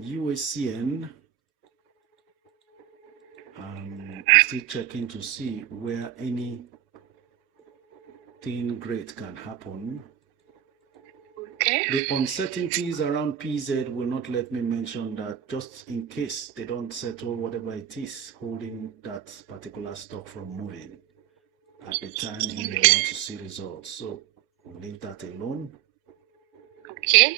UACN. Still checking to see where anything great can happen. Okay. The uncertainties around PZ will not let me mention that, just in case they don't settle whatever it is holding that particular stock from moving at the time he may want to see results. So we'll leave that alone. Okay.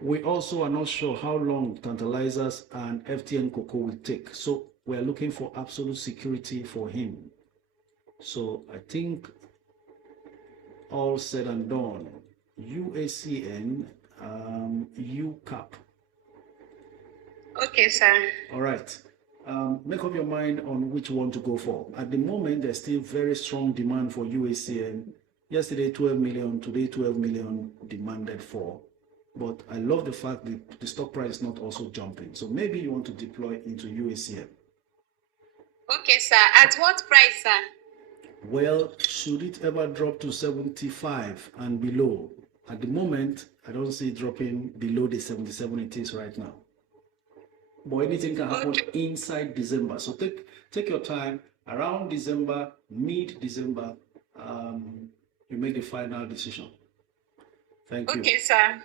We also are not sure how long Tantalizers and FTN Cocoa will take. So we're looking for absolute security for him. So I think all said and done, UACN, UCAP. Okay, sir. All right. Make up your mind on which one to go for. At the moment, there's still very strong demand for UACN. Yesterday, 12 million, today, 12 million demanded for. But I love the fact that the stock price is not also jumping. So maybe you want to deploy into UACN. Okay, sir. At what price, sir? Well, should it ever drop to 75 and below? At the moment, I don't see it dropping below the 77 it is right now. But anything can happen inside December. So take your time. Around December, mid-December, you make the final decision. Thank you. Okay, sir.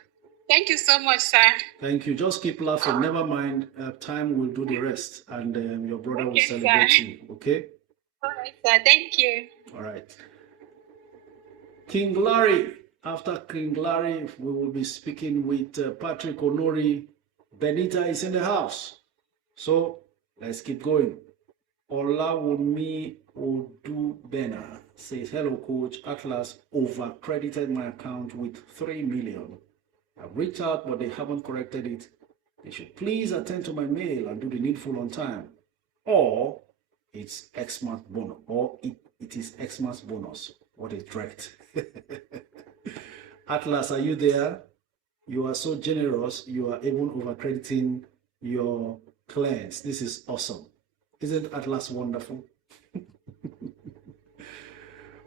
Thank you so much, sir. Thank you. Just keep laughing. Never mind. Time will do the rest, and your brother will celebrate you. Okay? All right, sir. Thank you. All right. King Larry. After King Larry, we will be speaking with Patrick Onori. Benita is in the house. So let's keep going. Olawumi Odubena says, hello, coach. Atlas overcredited my account with 3 million. I've reached out, but they haven't corrected it. They should please attend to my mail and do the needful on time. Or it's Xmas bonus. Or it is Xmas bonus. What a threat. Atlas, are you there? You are so generous. You are even overcrediting your clients. This is awesome. Isn't Atlas wonderful?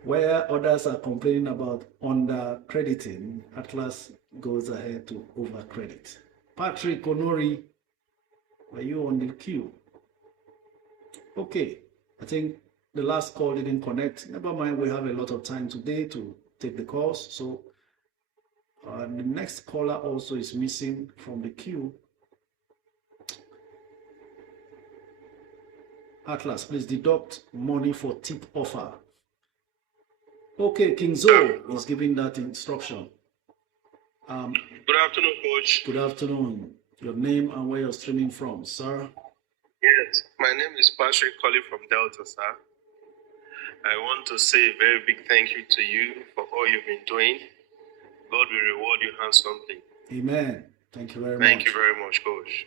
Where others are complaining about undercrediting, Atlas goes ahead to overcredit. Patrick Onori, are you on the queue? Okay, I think the last call didn't connect. Never mind, we have a lot of time today to take the calls. So The next caller also is missing from the queue. Atlas, please deduct money for tip offer. Okay, King Zo is giving that instruction. Good afternoon, Coach. Good afternoon. Your name and where you're streaming from, sir? Yes, my name is Patrick calling from Delta, sir. I want to say a very big thank you to you for all you've been doing. God will reward you handsomely. Amen. Thank you very much. Thank you very much, Coach.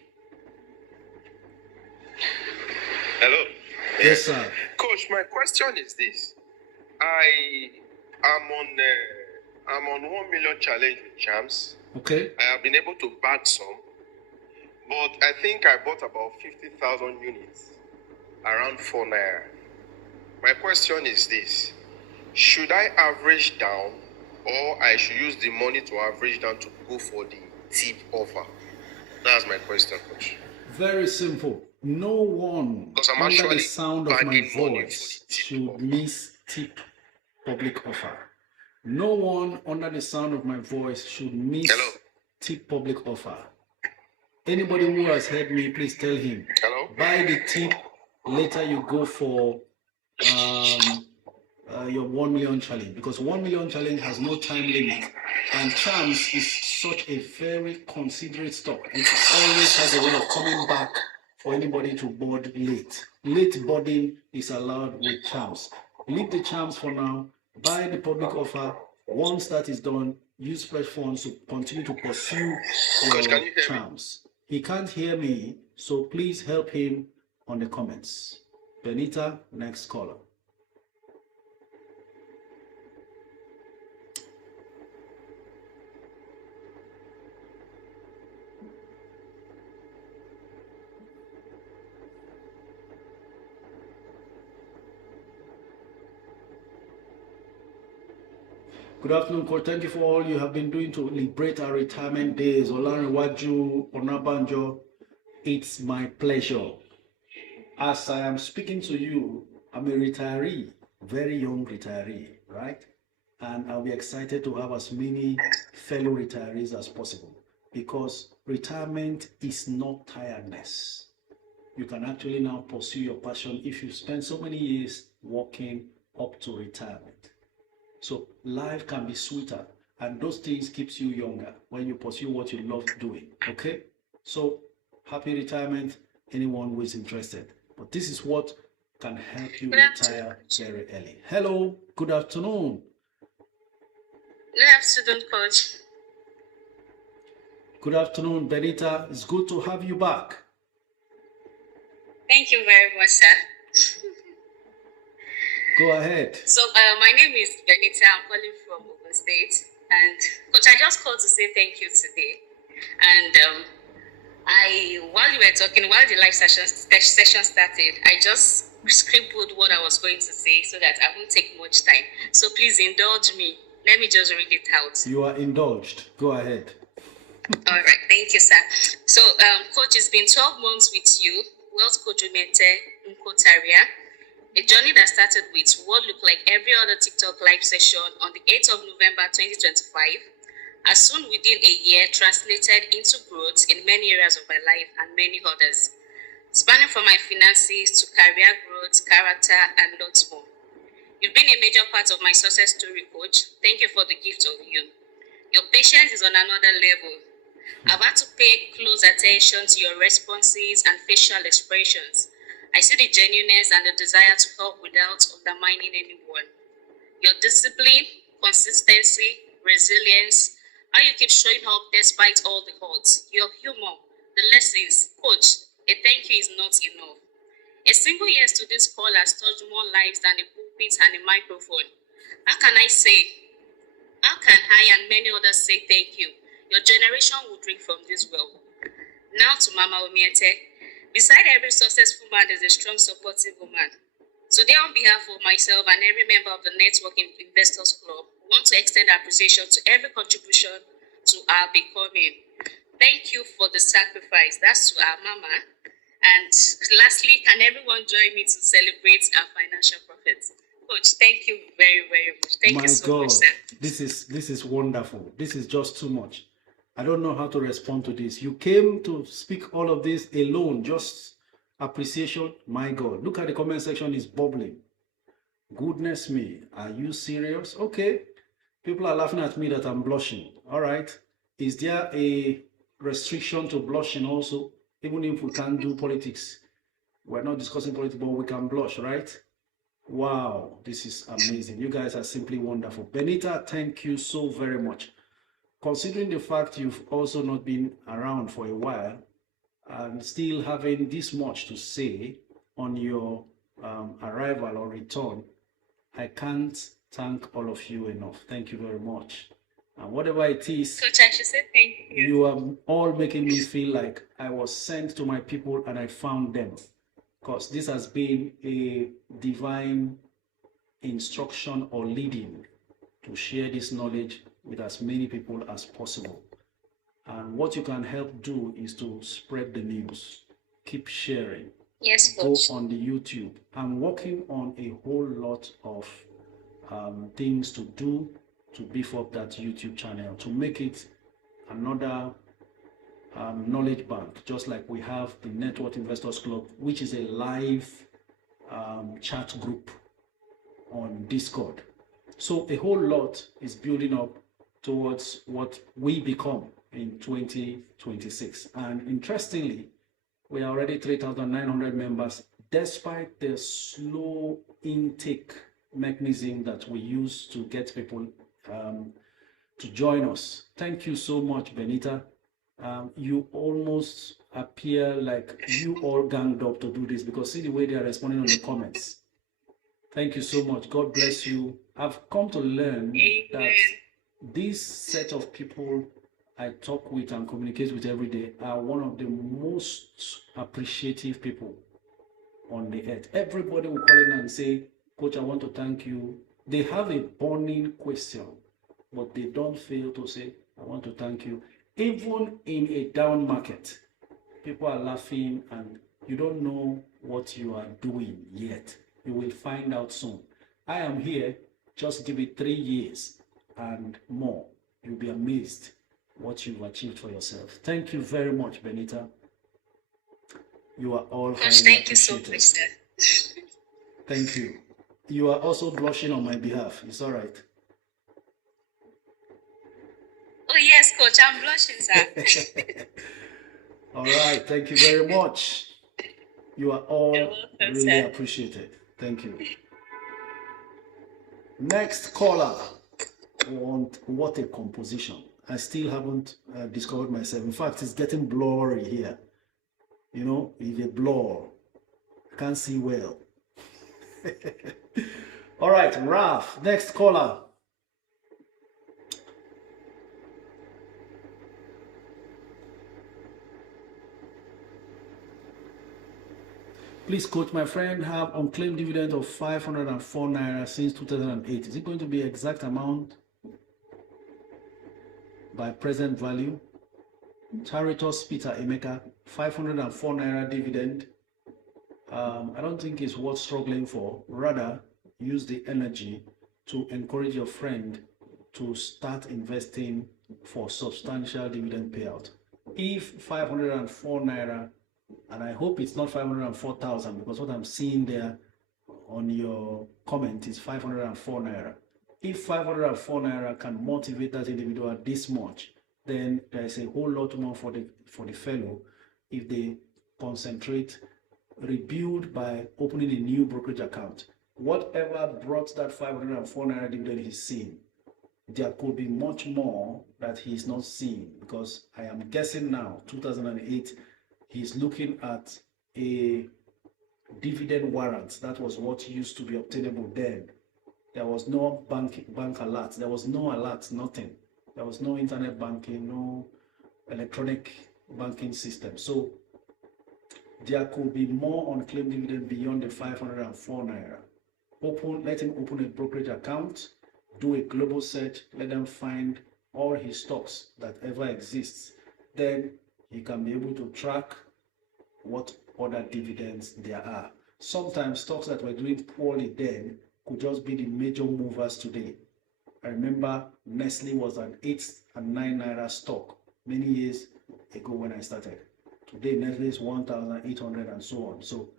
Hello. Yes, sir. Coach, my question is this. I'm on 1 million challenge with Champs. Okay. I have been able to bag some, but I think I bought about 50,000 units, around 4 naira. My question is this. Should I average down, or I should use the money to average down to go for the tip offer? That's my question, Coach. Very simple. No one under the sound of my voice should miss tip public offer. No one under the sound of my voice should miss tip public offer. Anybody who has heard me, please tell him. Buy the tip, later you go for your 1 million challenge, because 1 million challenge has no time limit, and Chams is such a very considerate stock. It always has a way of coming back for anybody to board late. Late boarding is allowed with Chams. Leave the Chams for now, buy the public offer. Once that is done, use fresh funds to continue to pursue your Chams. He can't hear me, so please help him on the comments. Benita, next caller. Good afternoon, Coach. Thank you for all you have been doing to liberate our retirement days. Olarinwaju Onabanjo, it's my pleasure. As I am speaking to you, I'm a retiree, very young retiree, right? And I'll be excited to have as many fellow retirees as possible, because retirement is not tiredness. You can actually now pursue your passion if you spend so many years working up to retirement. So life can be sweeter, and those things keeps you younger when you pursue what you love doing, okay? So happy retirement, anyone who is interested. But this is what can help you retire very early. Hello, good afternoon. Good afternoon, Coach. Good afternoon, Benita. It's good to have you back. Thank you very much, sir. Go ahead. So my name is Benita. I'm calling from Ogun State. And Coach, I just called to say thank you today. And while you were talking, while the live session started, I just scribbled what I was going to say so that I won't take much time. So please indulge me. Let me just read it out. You are indulged. Go ahead. All right. Thank you, sir. So, Coach, it's been 12 months with you. Wealth Coach Umente Nkotaria. A journey that started with what looked like every other TikTok live session on the 8th of November 2025, as soon within a year translated into growth in many areas of my life and many others, spanning from my finances to career growth, character, and lots more. You've been a major part of my success story, Coach. Thank you for the gift of you. Your patience is on another level. I've had to pay close attention to your responses and facial expressions. I see the genuineness and the desire to help without undermining anyone. Your discipline, consistency, resilience, how you keep showing up despite all the odds, your humor, the lessons. Coach, a thank you is not enough. A single yes to this call has touched more lives than a pulpit and a microphone. How can I and many others say thank you? Your generation will drink from this well. Now to Mama Omiete. Beside every successful man, there's a strong, supportive woman. Today, on behalf of myself and every member of the Networking Investors Club, we want to extend our appreciation to every contribution to our becoming. Thank you for the sacrifice. That's to our mama. And lastly, can everyone join me to celebrate our financial profits? Coach, thank you very, very much. Thank you so much, sir. This is wonderful. This is just too much. I don't know how to respond to this. You came to speak all of this alone, just appreciation. My God, look at the comment section, is bubbling. Goodness me, are you serious? Okay, people are laughing at me that I'm blushing. All right, is there a restriction to blushing also? Even if we can't do politics, we're not discussing politics, but we can blush, right? Wow, this is amazing. You guys are simply wonderful. Benita, thank you so very much. Considering the fact you've also not been around for a while and still having this much to say on your arrival or return, I can't thank all of you enough. Thank you very much. And whatever it is, Coach, I should say thank you. You are all making me feel like I was sent to my people and I found them. Because this has been a divine instruction or leading to share this knowledge with as many people as possible. And what you can help do is to spread the news. Keep sharing. Yes, Coach. Go on the YouTube. I'm working on a whole lot of things to do to beef up that YouTube channel, to make it another knowledge bank, just like we have the Network Investors Club, which is a live chat group on Discord. So a whole lot is building up towards what we become in 2026. And interestingly, we are already 3,900 members, despite the slow intake mechanism that we use to get people to join us. Thank you so much, Benita. You almost appear like you all ganged up to do this, because see the way they are responding on the comments. Thank you so much. God bless you. I've come to learn that this set of people I talk with and communicate with every day are one of the most appreciative people on the earth. Everybody will call in and say, Coach, I want to thank you. They have a burning question, but they don't fail to say, I want to thank you. Even in a down market, people are laughing and you don't know what you are doing yet. You will find out soon. I am here, just give it 3 years and more. You'll be amazed what you've achieved for yourself. Thank you very much, Benita. You are all Coach, thank you so much, sir. Thank you. You are also blushing on my behalf. It's all right. Oh, yes, Coach, I'm blushing, sir. All right. Thank you very much. You are all welcome, really sir. appreciated. Thank you. Next caller. What a composition. I still haven't discovered myself. In fact, it's getting blurry here. You know, it's a blur. I can't see well. All right, Raf, next caller. Please, Coach, my friend have unclaimed dividend of 504 naira since 2008. Is it going to be exact amount by present value? Charitos Peter Emeka, 504 naira dividend. I don't think it's worth struggling for. Rather, use the energy to encourage your friend to start investing for substantial dividend payout. If 504 naira, and I hope it's not 504,000, because what I'm seeing there on your comment is 504 naira. If 504 naira can motivate that individual this much, then there's a whole lot more for the fellow if they concentrate, rebuild by opening a new brokerage account. Whatever brought that 504 naira dividend he's seeing, there could be much more that he's not seeing, because I am guessing now, 2008, he's looking at a dividend warrant. That was what used to be obtainable then. There was no bank alert. There was no alert, nothing. There was no internet banking, no electronic banking system. So there could be more unclaimed dividend beyond the 504 naira. Let him open a brokerage account, do a global search, let them find all his stocks that ever exists. Then he can be able to track what other dividends there are. Sometimes stocks that were doing poorly then could just be the major movers today. I remember Nestle was an 8 and 9 naira stock many years ago when I started. Today Nestle is 1,800 and so on. So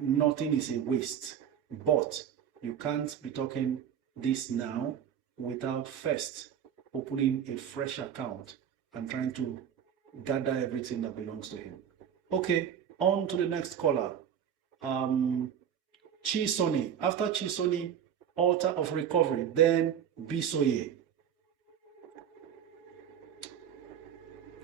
nothing is a waste, but you can't be talking this now without first opening a fresh account and trying to gather everything that belongs to him. Okay, on to the next caller. Chisoni. After Chisoni, Altar of Recovery, then Bisoye.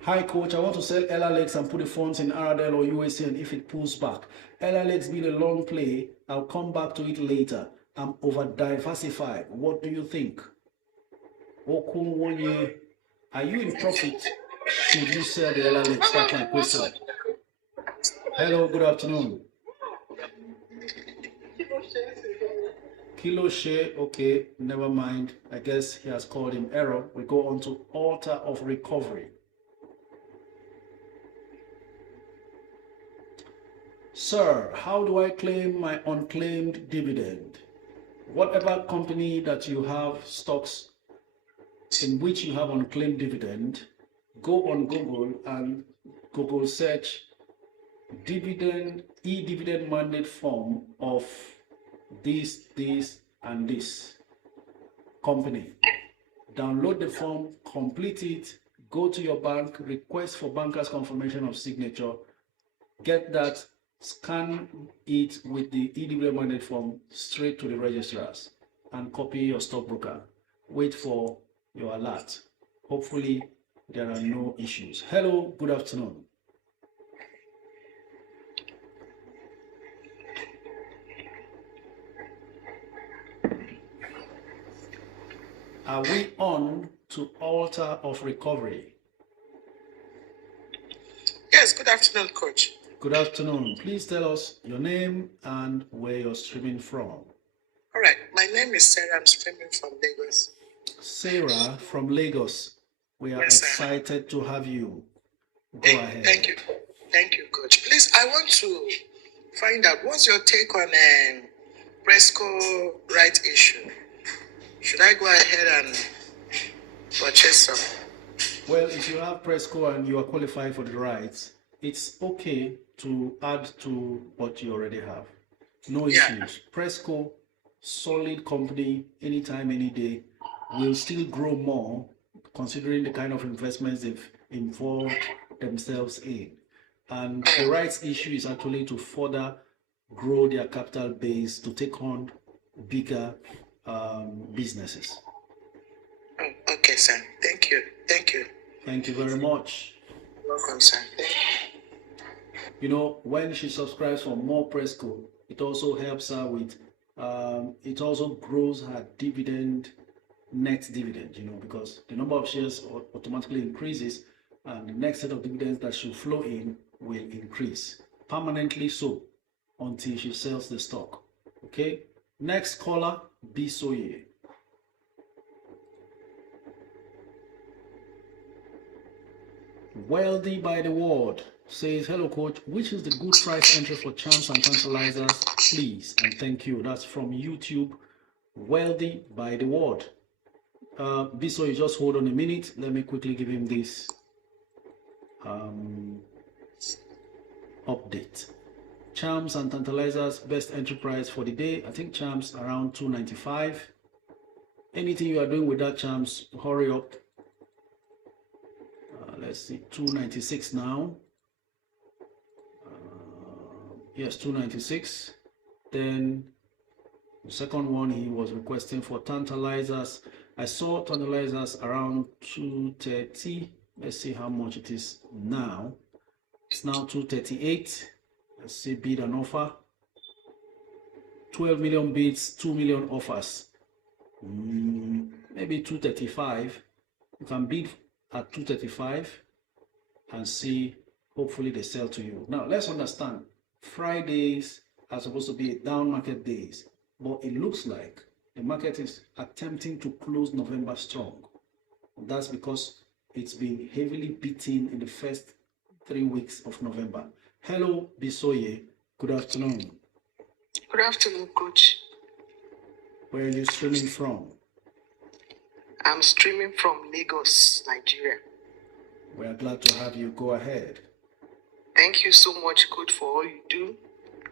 Hi coach, I want to sell LRX and put the funds in RDL or USC, and if it pulls back. LRX being a long play, I'll come back to it later. I'm over diversified. What do you think? Okunwonye, are you in profit? Should you sell the LRX? That's my question. Hello, good afternoon. Kilo share, okay, never mind. I guess he has called in error. We go on to Altar of Recovery. Sir, how do I claim my unclaimed dividend? Whatever company that you have stocks in which you have unclaimed dividend, go on Google and Google search dividend, e-dividend mandate form of this, and this company. Download the form, complete it, go to your bank, request for banker's confirmation of signature, get that, scan it with the e-dividend mandate form straight to the registrars, and copy your stockbroker. Wait for your alert. Hopefully, there are no issues. Hello, good afternoon. Are we on to Altar of Recovery? Yes, good afternoon, Coach. Good afternoon. Please tell us your name and where you're streaming from. All right, my name is Sarah. I'm streaming from Lagos. Sarah from Lagos. We are excited to have you. Go ahead. Thank you. Thank you, Coach. Please, I want to find out what's your take on Presco right issue. Should I go ahead and purchase some? Well, if you have Presco and you are qualified for the rights, it's okay to add to what you already have. No issues. Presco, solid company, anytime, any day, will still grow more considering the kind of investments they've involved themselves in. And the rights issue is actually to further grow their capital base to take on bigger businesses. Oh, okay, sir. Thank you. Thank you. Thank you very much. Welcome, sir. You know, when she subscribes for more Presco, it also helps her with, it also grows her dividend, net dividend, you know, because the number of shares automatically increases and the next set of dividends that should flow in will increase permanently, so until she sells the stock. Okay, next caller, Bisoye. Wealthy by the word says, hello coach, which is the good price entry for charms and tantalizers, please and thank you. That's from YouTube. Wealthy by the word. Bisoye, just hold on a minute. Let me quickly give him this update. Charms and tantalizers, best entry price for the day. I think charms around 295. Anything you are doing with that charms, hurry up. Let's see, 296 now. Yes, 296. Then the second one he was requesting for tantalizers. I saw tantalizers around 230. Let's see how much it is now. It's now 238. Let's see bid and offer. 12 million bids, 2 million offers. Maybe 235. You can bid at 235 and see, hopefully they sell to you. Now let's understand, Fridays are supposed to be down market days, but it looks like the market is attempting to close November strong. That's because it's been heavily beaten in the first 3 weeks of November. Hello, Bisoye. Good afternoon. Good afternoon, Coach. Where are you streaming from? I'm streaming from Lagos, Nigeria. We are glad to have you. Go ahead. Thank you so much, Coach, for all you do.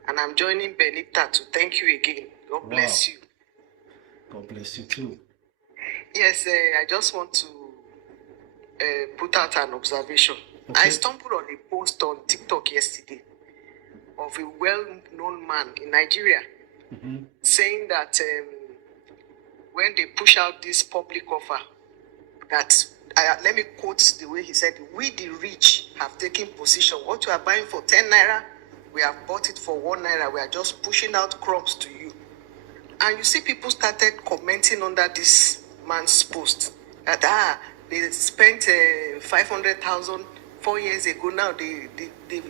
And I'm joining Benita to thank you again. God bless you. God bless you too. Yes, I just want to put out an observation. Okay. I stumbled on a post on TikTok yesterday of a well-known man in Nigeria saying that when they push out this public offer, that let me quote the way he said, "We the rich have taken position. What you are buying for 10 naira, we have bought it for 1 naira. We are just pushing out crumbs to you." And you see people started commenting under this man's post that they spent 500,000 4 years ago. Now the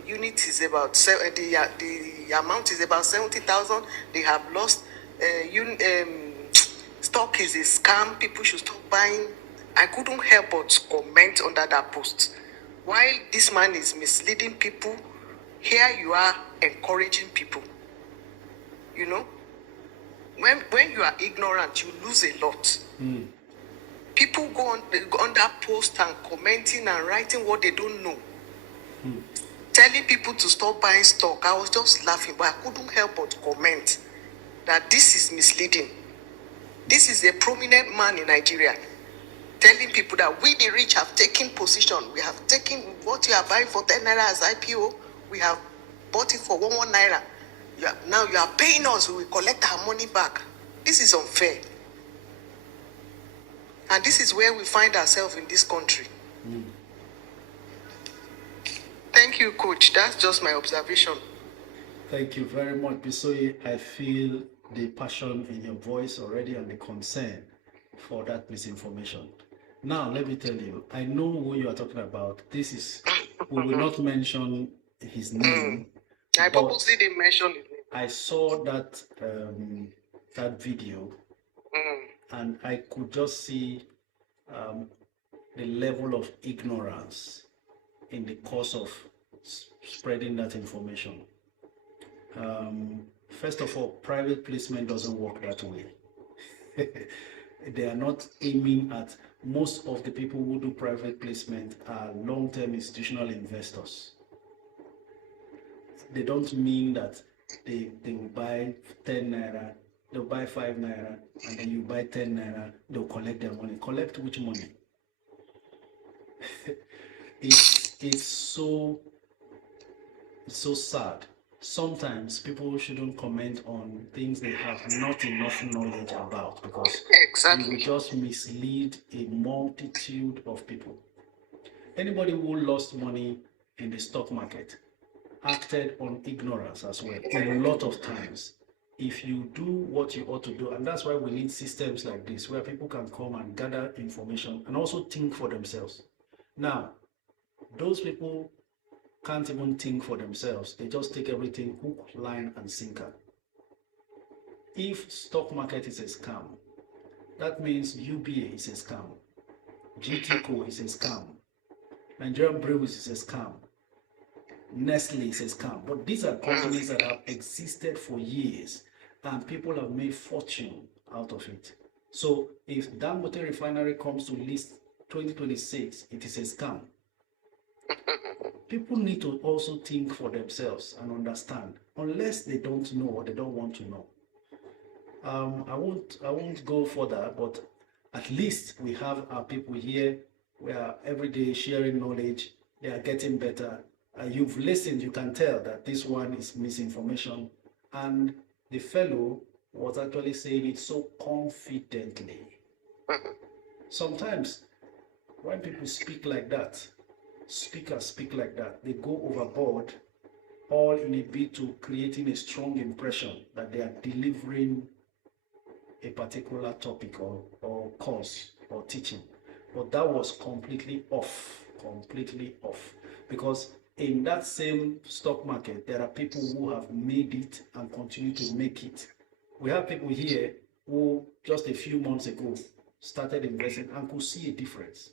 unit is about the amount is about 70,000. They have lost. Stock is a scam. People should stop buying. I couldn't help but comment under that post. While this man is misleading people, here you are encouraging people. You know, when you are ignorant, you lose a lot. People go on that post and commenting and writing what they don't know. Telling people to stop buying stock. I was just laughing, but I couldn't help but comment that this is misleading. This is a prominent man in Nigeria telling people that we the rich have taken position. We have taken what you are buying for 10 naira as IPO. We have bought it for 1 naira. Now you are paying us. We will collect our money back. This is unfair. And this is where we find ourselves in this country. Thank you, Coach. That's just my observation. Thank you very much, Bisoye. I feel the passion in your voice already and the concern for that misinformation. Now, let me tell you, I know who you are talking about. This is, we will not mention his name. I purposely didn't mention his name. I saw that that video, and I could just see the level of ignorance in the course of spreading that information. First of all, private placement doesn't work that way. They are not aiming at, most of the people who do private placement are long-term institutional investors. They don't mean that they will buy 10 naira, they'll buy 5 naira, and then you buy 10 naira, they'll collect their money. Collect which money? It's so sad. Sometimes people shouldn't comment on things they have not enough knowledge about, because you will just mislead a multitude of people. Anybody who lost money in the stock market acted on ignorance as well. A lot of times, if you do what you ought to do, and that's why we need systems like this, where people can come and gather information and also think for themselves. Now, those people can't even think for themselves. They just take everything hook, line, and sinker. If stock market is a scam, that means UBA is a scam, GTCO is a scam, Nigerian Breweries is a scam, Nestle is a scam. But these are companies that have existed for years, and people have made fortune out of it. So if Dangote Refinery comes to list 2026, it is a scam. People need to also think for themselves and understand, unless they don't know or they don't want to know. I won't go further, but at least we have our people here. We are every day sharing knowledge. They are getting better. You've listened, you can tell that this one is misinformation. And the fellow was actually saying it so confidently. Sometimes when people speak like that, speakers speak like that, they go overboard, all in a bid to creating a strong impression that they are delivering a particular topic or course or teaching. But that was completely off, because in that same stock market, there are people who have made it and continue to make it. We have people here who just a few months ago started investing and could see a difference.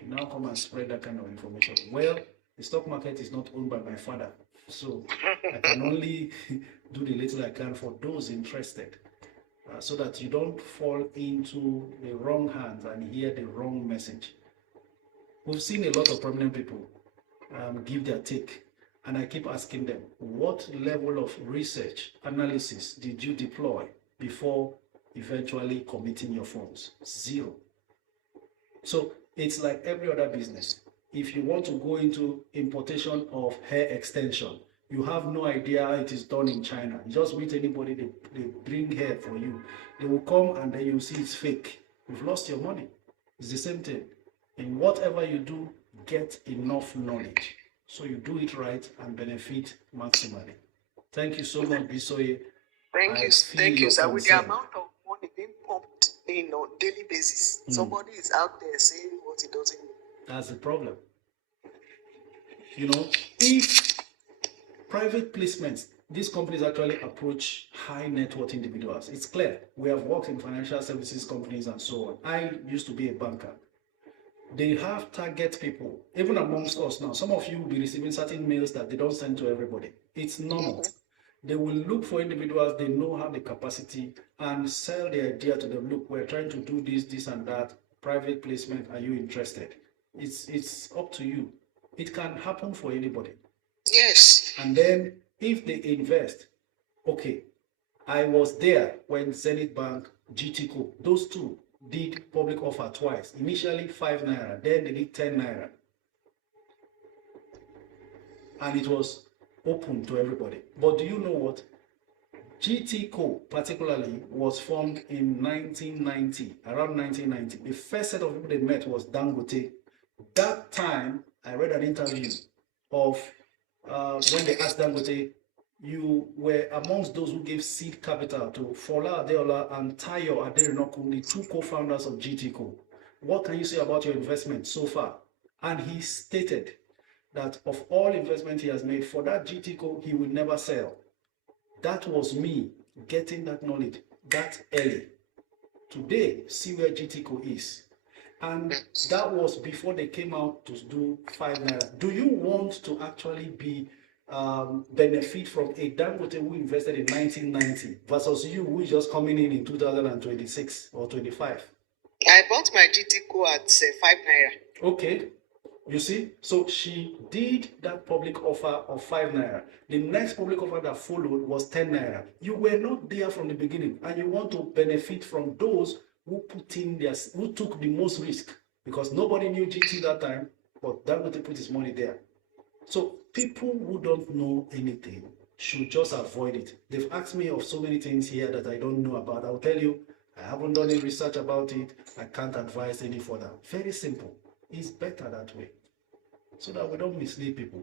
You now come and spread that kind of information. Well, the stock market is not owned by my father, so I can only do the little I can for those interested. so that you don't fall into the wrong hands and hear the wrong message. We've seen a lot of prominent people give their take, and I keep asking them, what level of research analysis did you deploy before eventually committing your funds? Zero. So it's like every other business. If you want to go into importation of hair extension, you have no idea how it is done in China. You just meet anybody, they bring hair for you. They will come and then you see it's fake. You've lost your money. It's the same thing. In whatever you do, get enough knowledge so you do it right and benefit maximally. Thank you so much, Bisoye. Thank you, sir. With the amount of money being pumped in on daily basis, somebody is out there saying what he doesn't know. That's the problem. You know, if private placements, these companies actually approach high net worth individuals. It's clear. We have worked in financial services companies and so on. I used to be a banker. They have target people, even amongst us now. Some of you will be receiving certain mails that they don't send to everybody. It's normal. They will look for individuals they know have the capacity and sell the idea to them. Look, we're trying to do this, this, and that. Private placement, are you interested? It's up to you. It can happen for anybody. Yes. And then if they invest, okay, I was there when Zenith Bank, GTCO, those two did public offer twice. Initially 5 naira, then they did 10 naira. And it was open to everybody. But do you know what? GTCO particularly was formed in 1990, around 1990. The first set of people they met was Dangote. That time, I read an interview of when they asked Dangote, you were amongst those who gave seed capital to Fola Adeola and Tayo Aderinoku, the two co-founders of GTCO. What can you say about your investment so far? And he stated that of all investment he has made for that GTCO, he will never sell. That was me getting that knowledge that early. Today, see where GTCO is. And that was before they came out to do 5 naira. Do you want to actually be benefit from a Dangote who invested in 1990 versus you who is just coming in 2026 or 25? I bought my GTCO at 5 naira. Okay. You see, so she did that public offer of 5 naira. The next public offer that followed was 10 naira. You were not there from the beginning, and you want to benefit from those who put in their, who took the most risk, because nobody knew GT that time, but Dangote put his money there. So people who don't know anything should just avoid it. They've asked me of so many things here that I don't know about. I'll tell you, I haven't done any research about it. I can't advise any further. Very simple. It's better that way, so that we don't mislead people.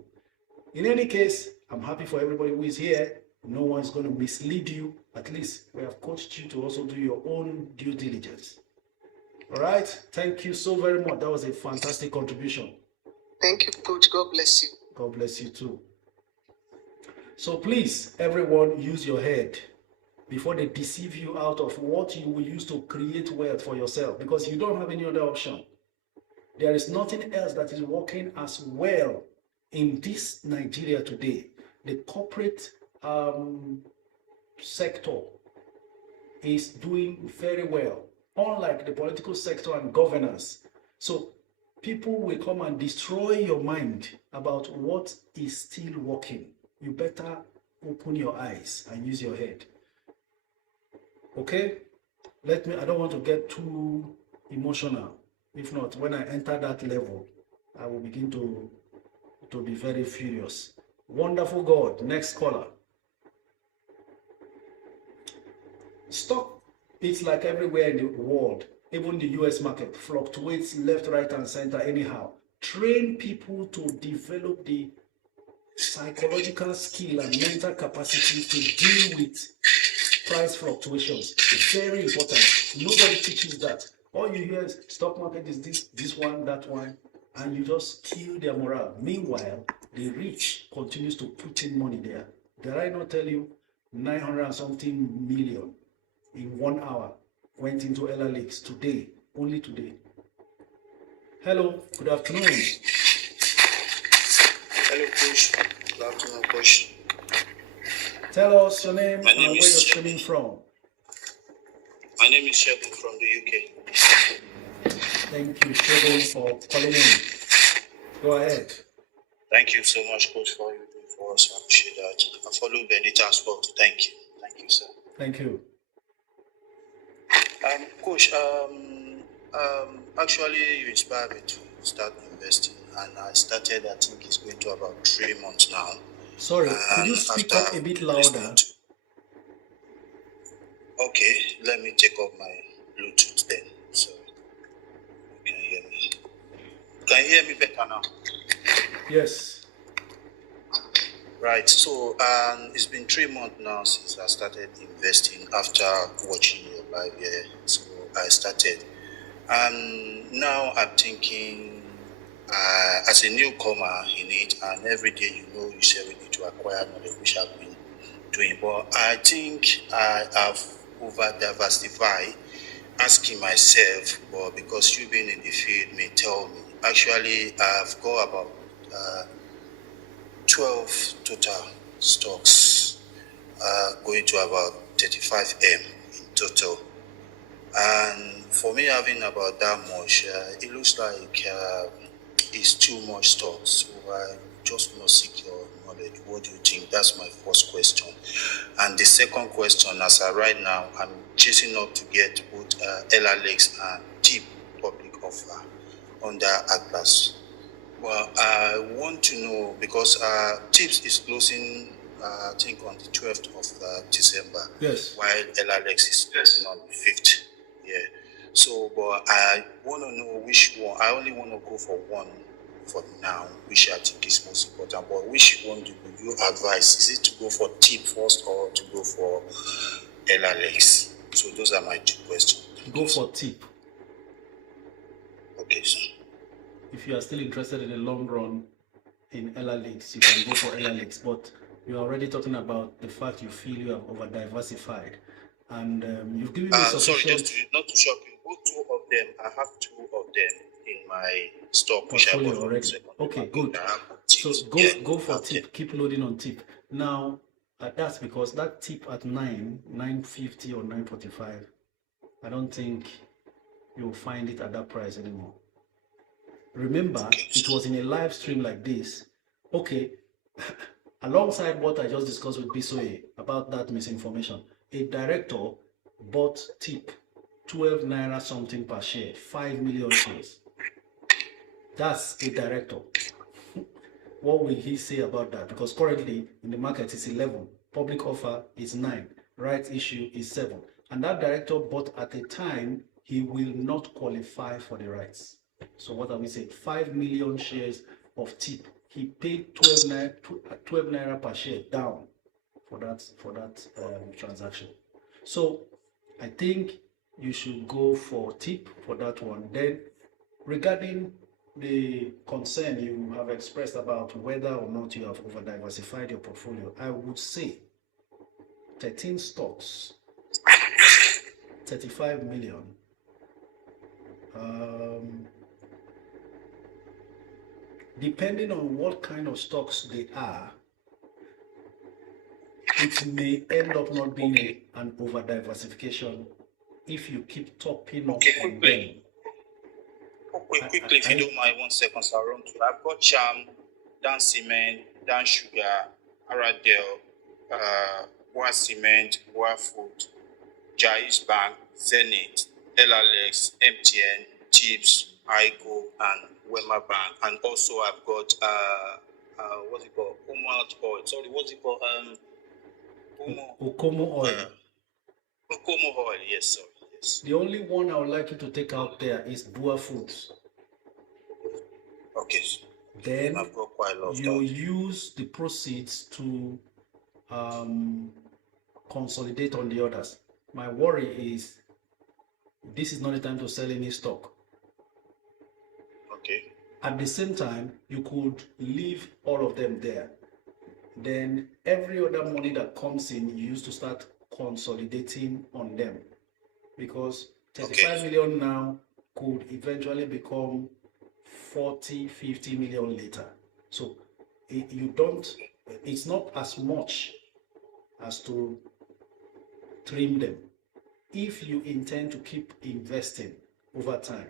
In any case, I'm happy for everybody who is here. No one's going to mislead you. At least we have coached you to also do your own due diligence. All right. Thank you so very much. That was a fantastic contribution. Thank you, Coach. God bless you. God bless you too. So please, everyone, use your head before they deceive you out of what you will use to create wealth for yourself, because you don't have any other option. There is nothing else that is working as well in this Nigeria today. The corporate sector is doing very well, unlike the political sector and governance. So people will come and destroy your mind about what is still working. You better open your eyes and use your head. Okay? I don't want to get too emotional. If not, when I enter that level, I will begin to be very furious. Wonderful God. Next caller. Stock, it's like everywhere in the world, even the US market, fluctuates left, right, and center anyhow. Train people to develop the psychological skill and mental capacity to deal with price fluctuations. It's very important. Nobody teaches that. All you hear is stock market is this one, that one, and you just kill their morale. Meanwhile, the rich continues to put in money there. Did I not tell you 900 and something million in 1 hour went into Ella Lakes today, only today? Hello, good afternoon. Hello, Coach. Good afternoon, Coach. Tell us your name and where you're is streaming from. My name is Shegun from the UK. Thank you, Shegun, for calling in. Go ahead. Thank you so much, Coach, for what you do for us. I appreciate that. I follow Benita as well. Thank you. Thank you, sir. Thank you. Coach, actually, you inspired me to start investing, and I started, I think it's going to about 3 months now. Sorry, could you speak up a bit louder? Okay, let me take off my Bluetooth then. So you can hear me. Can you hear me better now? Yes. Right. So it's been 3 months now since I started investing after watching your live here. So I started. And now I'm thinking as a newcomer in it, and every day you say we need to acquire knowledge, which I've been doing. But I think I have over diversified, asking myself, but because you being in the field may tell me, actually I've got about 12 total stocks, going to about 35M in total. And for me, having about that much, it looks like it's too much stocks. So I just want to seek your knowledge. What do you think? That's my first question. And the second question, as I right now, I'm chasing up to get both LRX and TIP public offer under Atlas. Well, I want to know because TIPS is closing, I think, on the 12th of December. Yes. While LRX is closing on the 5th. Yeah. So, but I want to know which one. I only want to go for one for now, which I think is most important. But which one do you advise? Is it to go for TIP first or to go for LRX? So those are my 2 questions. Go for TIP. Okay, sir. If you are still interested in the long run in LRX, you can go for LRX. But you're already talking about the fact you feel you have over diversified, and you've given me sufficient. Sorry, not to shock you. Both 2 of them, I have 2 of them in my stock portfolio already. Okay, good. So go for TIP. Keep loading on TIP. Now that's because that TIP at 950 or 945, I don't think you'll find it at that price anymore. Remember, it was in a live stream like this. Okay, alongside what I just discussed with Bisoye about that misinformation, a director bought TIP 12 naira something per share, 5 million shares. That's a director. What will he say about that? Because currently in the market it's 11, public offer is 9, rights issue is 7, and that director bought at a time he will not qualify for the rights. So what are we saying? 5 million shares of TIP. He paid 12 naira per share down for that transaction. So I think you should go for TIP for that one. Then regarding the concern you have expressed about whether or not you have over diversified your portfolio, I would say 13 stocks, 35 million. Depending on what kind of stocks they are, it may end up not being an over diversification if you keep topping up on them. Quickly, if you don't mind, 1 second, so I'll run through. I've got Charm, Dan Cement, Dan Sugar, Aradel, Boa Cement, Boa Food, Jais Bank, Zenith, LRX, MTN, Chips, IGO, and Wema Bank. And also I've got, what's it called? Oil. Sorry, what's it called? Okomo Oil. Okomo Oil, yes, sir. Yes. The only one I would like you to take out there is Boa Foods. Okay. Then I've got quite a lot of you use the proceeds to consolidate on the others. My worry is this is not the time to sell any stock. Okay. At the same time, you could leave all of them there. Then every other money that comes in, you used to start consolidating on them. Because 35 million now could eventually become 40, 50 million later. So it's not as much as to trim them. if you intend to keep investing over time,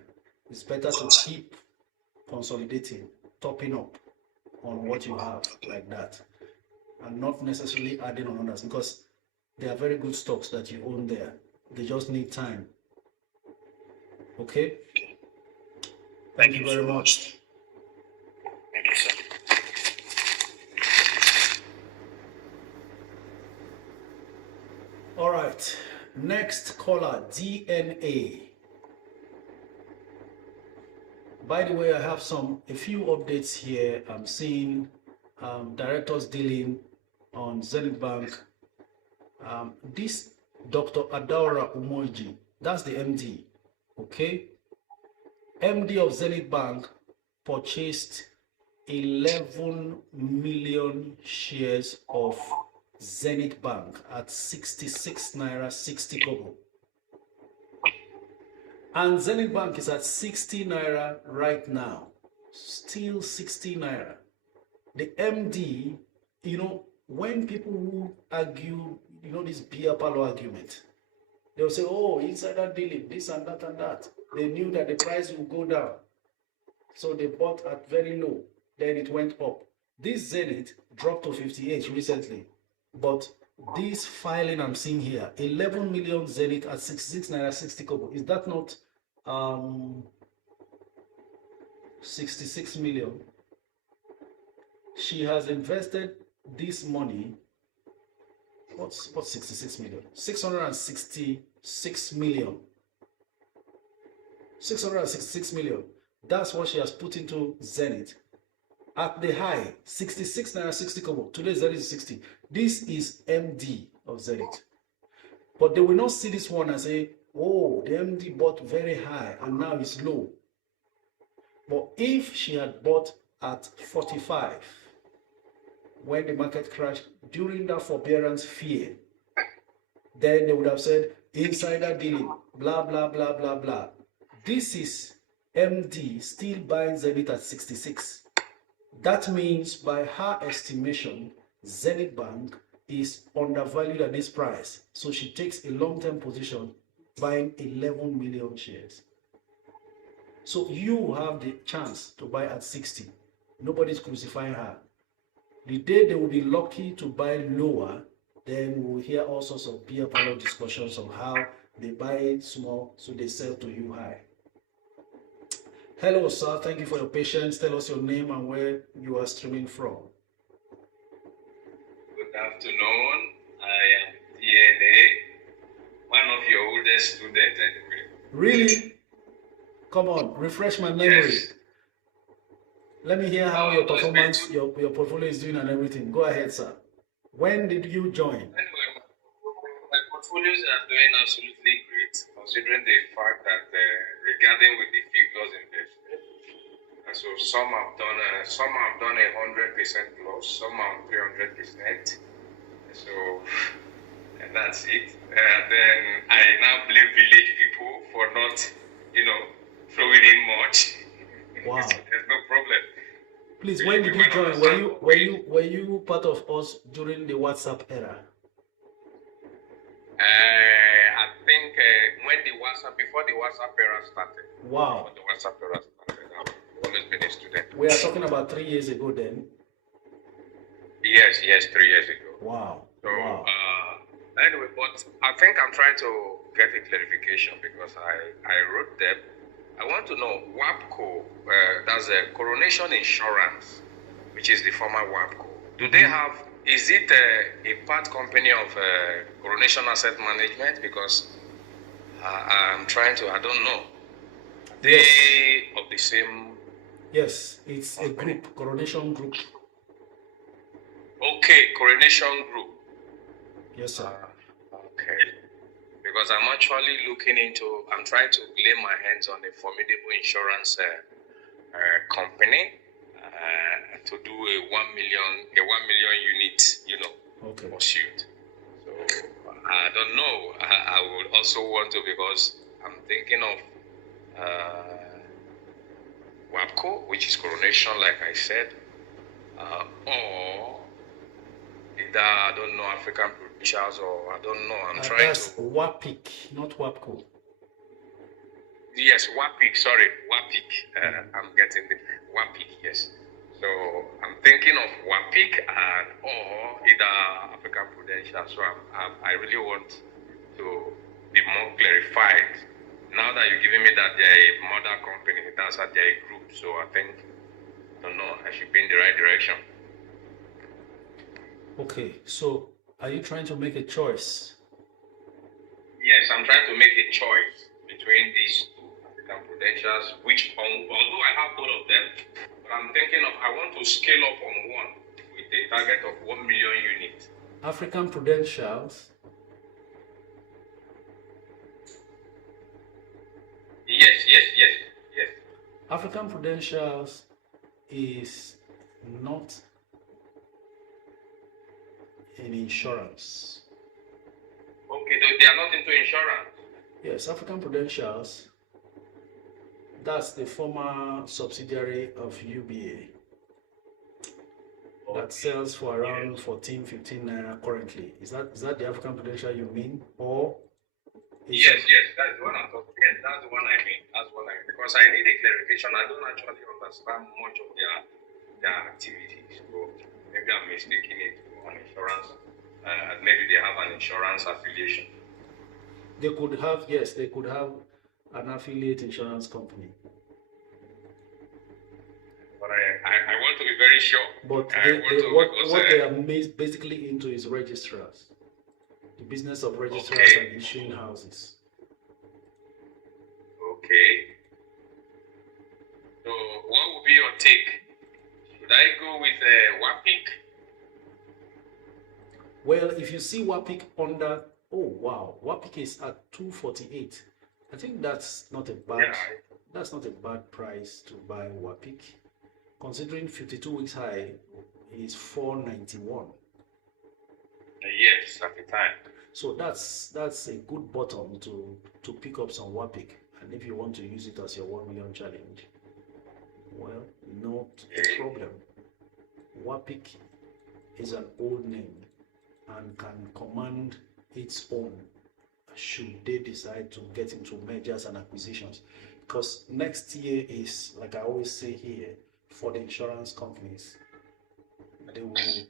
it's better to keep consolidating, topping up on what you have like that, and not necessarily adding on others, because they are very good stocks that you own there. They just need time. Okay? Thank you very much. Thank you, sir. All right. Next caller, DNA. By the way, I have a few updates here. I'm seeing directors dealing on Zenith Bank. This Dr. Adaora Umoji, that's the MD, okay? MD of Zenith Bank purchased 11 million shares of Zenith Bank at 66 naira 60 kobo. And Zenith Bank is at 60 naira right now, still 60 naira. The MD, when people who argue, this beer parlor argument, they'll say, oh, insider dealing, this and that and that. They knew that the price will go down. So they bought at very low. Then it went up. This Zenith dropped to 58 recently. But this filing I'm seeing here, 11 million Zenith at 66 naira 60 kobo. Is that not 66 million? She has invested this money. What's 66 million? 666 million. 666 million. That's what she has put into Zenith. At the high, 66 naira 60 kobo. Today Zenith is 60. This is MD of Zenith. But they will not see this one and say, oh, the MD bought very high and now it's low. But if she had bought at 45, when the market crashed during that forbearance fear, then they would have said insider dealing, blah, blah, blah, blah, blah. This is MD still buying Zenith at 66. That means by her estimation, Zenith Bank is undervalued at this price. So she takes a long-term position buying 11 million shares. So you have the chance to buy at 60. Nobody's crucifying her. The day they will be lucky to buy lower, then we'll hear all sorts of beer parlor discussions on how they buy it small, so they sell to you high. Hello, sir. Thank you for your patience. Tell us your name and where you are streaming from. Good afternoon. I am DNA, one of your oldest students. Really? Come on, refresh my memory. Yes. Let me hear how your performance, your portfolio is doing and everything. Go ahead, sir. When did you join? Anyway, my portfolios are doing absolutely great, considering the fact that regarding with the figures invested, so some have done 100% plus, some are 300%. So, and that's it. Then I now blame village people for not, throwing in much. Wow. There's no problem. Please, when did you join? Were you part of us during the WhatsApp era? I think before the WhatsApp era started. Wow. Before the WhatsApp era started, I've always been a student. We are talking about 3 years ago then. Yes, 3 years ago. Wow. So, wow. Anyway, but I think I'm trying to get a clarification because I wrote them. I want to know WAPCO, that's a Coronation Insurance, which is the former WAPCO. Do they have, is it a part company of Coronation Asset Management? Because I'm trying to, I don't know. They of the same? Yes, it's a group, Coronation Group. Okay, Coronation Group. Yes, sir. Okay. Because I'm actually I'm trying to lay my hands on a formidable insurance company to do a 1 million unit, okay, pursuit. So I don't know. I would also want to, because I'm thinking of WAPCO, which is Coronation, like I said, or either, I don't know, African Charles, or I don't know. I'm trying That's to. WAPIC, not WAPCO. Yes, WAPIC. Sorry, WAPIC. I'm getting the WAPIC. Yes. So I'm thinking of WAPIC and or either African Prudential. So I really want to be more clarified. Now that you're giving me that they're a mother company, that's that they're a group. So I think, I don't know, I should be in the right direction. Okay, so are you trying to make a choice? Yes, I'm trying to make a choice between these two African Prudentials, which, although I have both of them, but I'm thinking of, I want to scale up on one with a target of 1 million units. African Prudentials? Yes. African Prudentials is not in insurance. Okay, they are not into insurance. Yes, African Prudentials, that's the former subsidiary of UBA that sells for around 14, 15 naira currently. Is that the African Prudential you mean? Or Yes, that's the one I'm talking. Yes, that's the one I mean. Because I need a clarification. I don't actually understand much of their activities. So maybe I'm mistaking it on insurance. Maybe they have an insurance affiliation. They could have, yes, they could have an affiliate insurance company. But I want to be very sure. But what they are basically into is registrars. The business of registrars and issuing houses. Okay. So what would be your take? Should I go with WAPIC? Well, if you see WAPIC under, oh wow, WAPIC is at 248. I think that's not a bad price to buy WAPIC. Considering 52 weeks high is 491. Yes, at the time. So that's a good button to pick up some WAPIC. And if you want to use it as your 1 million challenge, well, not a problem. WAPIC is an old name and can command its own should they decide to get into mergers and acquisitions. Because next year is, like I always say here, for the insurance companies. They will be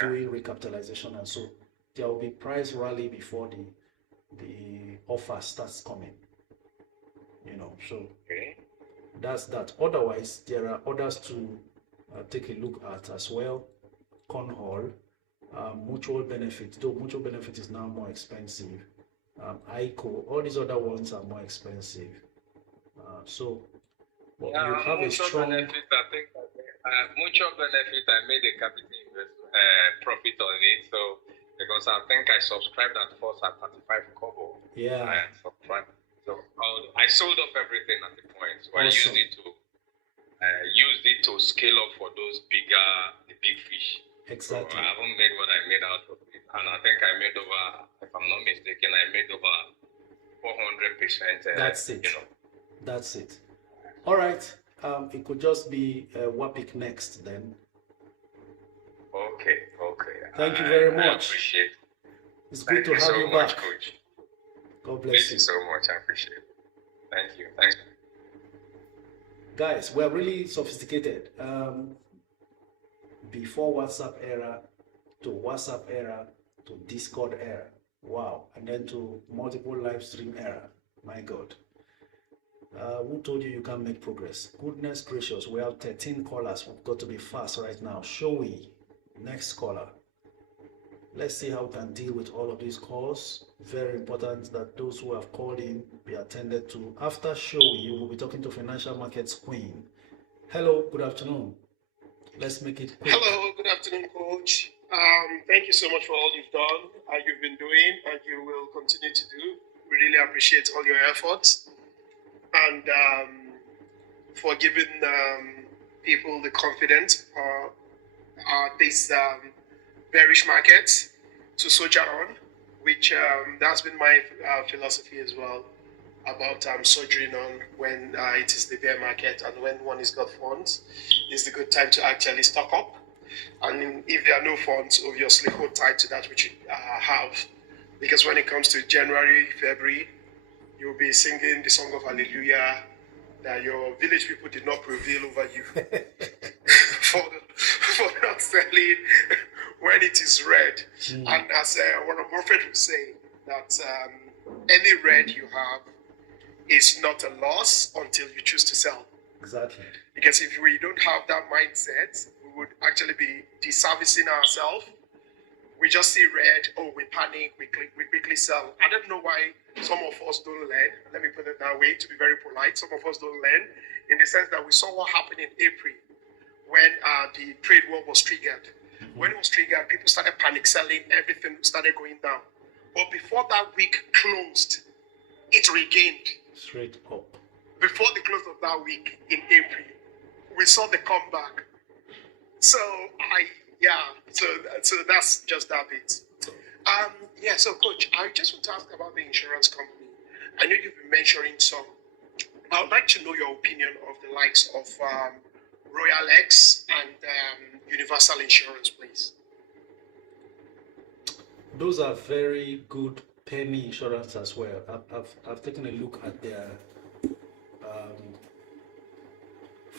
doing recapitalization, and so there will be price rally before the offer starts coming. So that's that. Otherwise, there are others to take a look at as well. Cornhall, mutual benefit, though mutual benefit is now more expensive. ICO, all these other ones are more expensive. You have a strong benefit. I think mutual benefit. I made a capital investment profit on it. So because I think I subscribed at first at 35 kobo. Yeah. I subscribed. So I sold off everything at the point. So awesome. I used it to scale up for those the big fish. Exactly. So I haven't made what I made out of it, and I think I made over, if I'm not mistaken, I made over 400%. That's it. That's it. All right. It could just be WAPIC next then. Okay. Thank you very much. I appreciate it. It's good to have you back. Coach. God bless you. Thank you so much. I appreciate it. Thank you. Thanks. Guys, we're really sophisticated. Before WhatsApp era, to WhatsApp era, to Discord era. Wow. And then to multiple live stream era. My God. Who told you can't make progress? Goodness gracious, we have 13 callers. We've got to be fast right now. Showy, next caller. Let's see how we can deal with all of these calls. Very important that those who have called in be attended to. After Showy, we'll be talking to Financial Markets Queen. Hello, good afternoon. Let's make it quick. Hello, good afternoon, Coach. Thank you so much for all you've done, you've been doing, and you will continue to do. We really appreciate all your efforts. And for giving people the confidence this bearish market to soldier on, which that's been my philosophy as well, about soldiering on when it is the bear market, and when one has got funds, is the good time to actually stock up. And if there are no funds, obviously hold tight to that which you have. Because when it comes to January, February, you'll be singing the song of Hallelujah that your village people did not prevail over you for not selling when it is red. And as Warren Buffett would say, that any red you have is not a loss until you choose to sell. Exactly. Because if we don't have that mindset, we would actually be disservicing ourselves. We just see red, oh, we panic, we quickly sell. I don't know why some of us don't learn. Let me put it that way to be very polite. Some of us don't learn in the sense that we saw what happened in April when the trade war was triggered. When it was triggered, people started panic selling, everything started going down. But before that week closed, it regained. Straight up. Before the close of that week in April, we saw the comeback. So that's just that bit. So coach, I just want to ask about the insurance company. I know you've been mentioning some. I would like to know your opinion of the likes of Royal X and Universal Insurance, please. Those are very good penny insurance as well. I've taken a look at their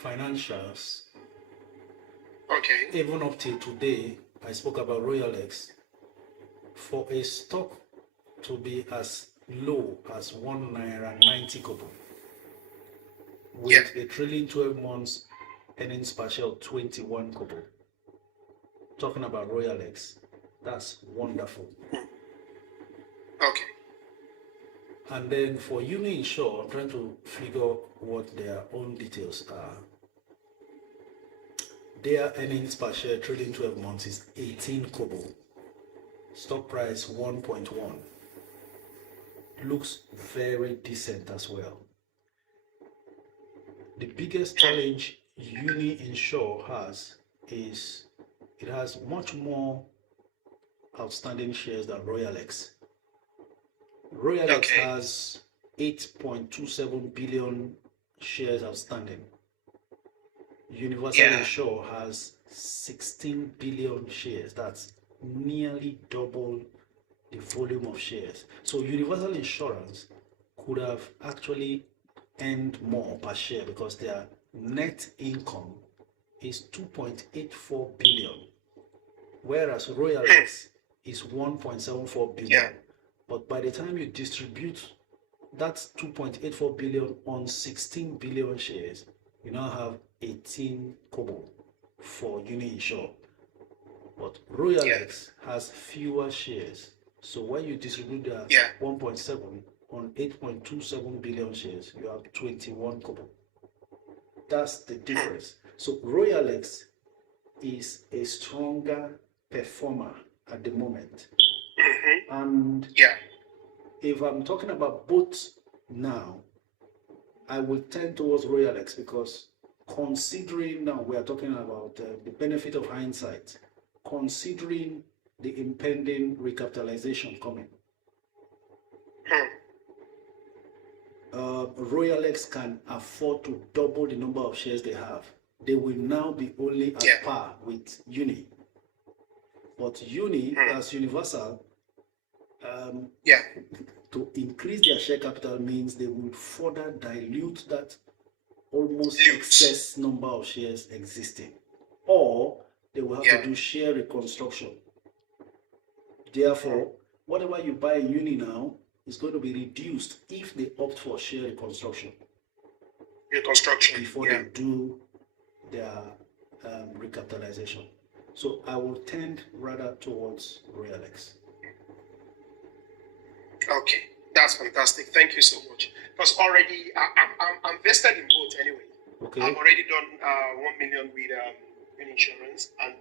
financials. Okay. Even up till today, I spoke about Royal X. For a stock to be as low as 1 naira 90 kobo with a trailing 12 months earnings per share of 21 kobo. Talking about Royal X, that's wonderful. Okay. And then for Uni Insure, I'm trying to figure what their own details are. Their earnings per share trading 12 months is 18 kobo. Stock price 1.1. Looks very decent as well. The biggest challenge Uni Insure has is it has much more outstanding shares than Royal X. Royal X has 8.27 billion shares outstanding. Universal Insure has 16 billion shares. That's nearly double the volume of shares. So Universal Insurance could have actually earned more per share because their net income is 2.84 billion, whereas Royal X is 1.74 billion. But by the time you distribute that 2.84 billion on 16 billion shares, you now have 18 kobo for Uni Insure. But Royal X has fewer shares. So when you distribute that 1.7 on 8.27 billion shares, you have 21 kobo. That's the difference. So Royal X is a stronger performer at the moment. And if I'm talking about both now, I will tend towards Royal X because considering now we are talking about the benefit of hindsight, considering the impending recapitalization coming, Royal X can afford to double the number of shares they have. They will now be only at par with Uni. But Uni, as Universal, to increase their share capital means they will further dilute that almost excess number of shares existing. Or they will have to do share reconstruction. Therefore, whatever you buy in Uni now is going to be reduced if they opt for share reconstruction. Before they do their recapitalization. So I will tend rather towards Royal X. Okay, that's fantastic. Thank you so much. Because already I'm vested in both anyway. Okay. I've already done 1 million with insurance, and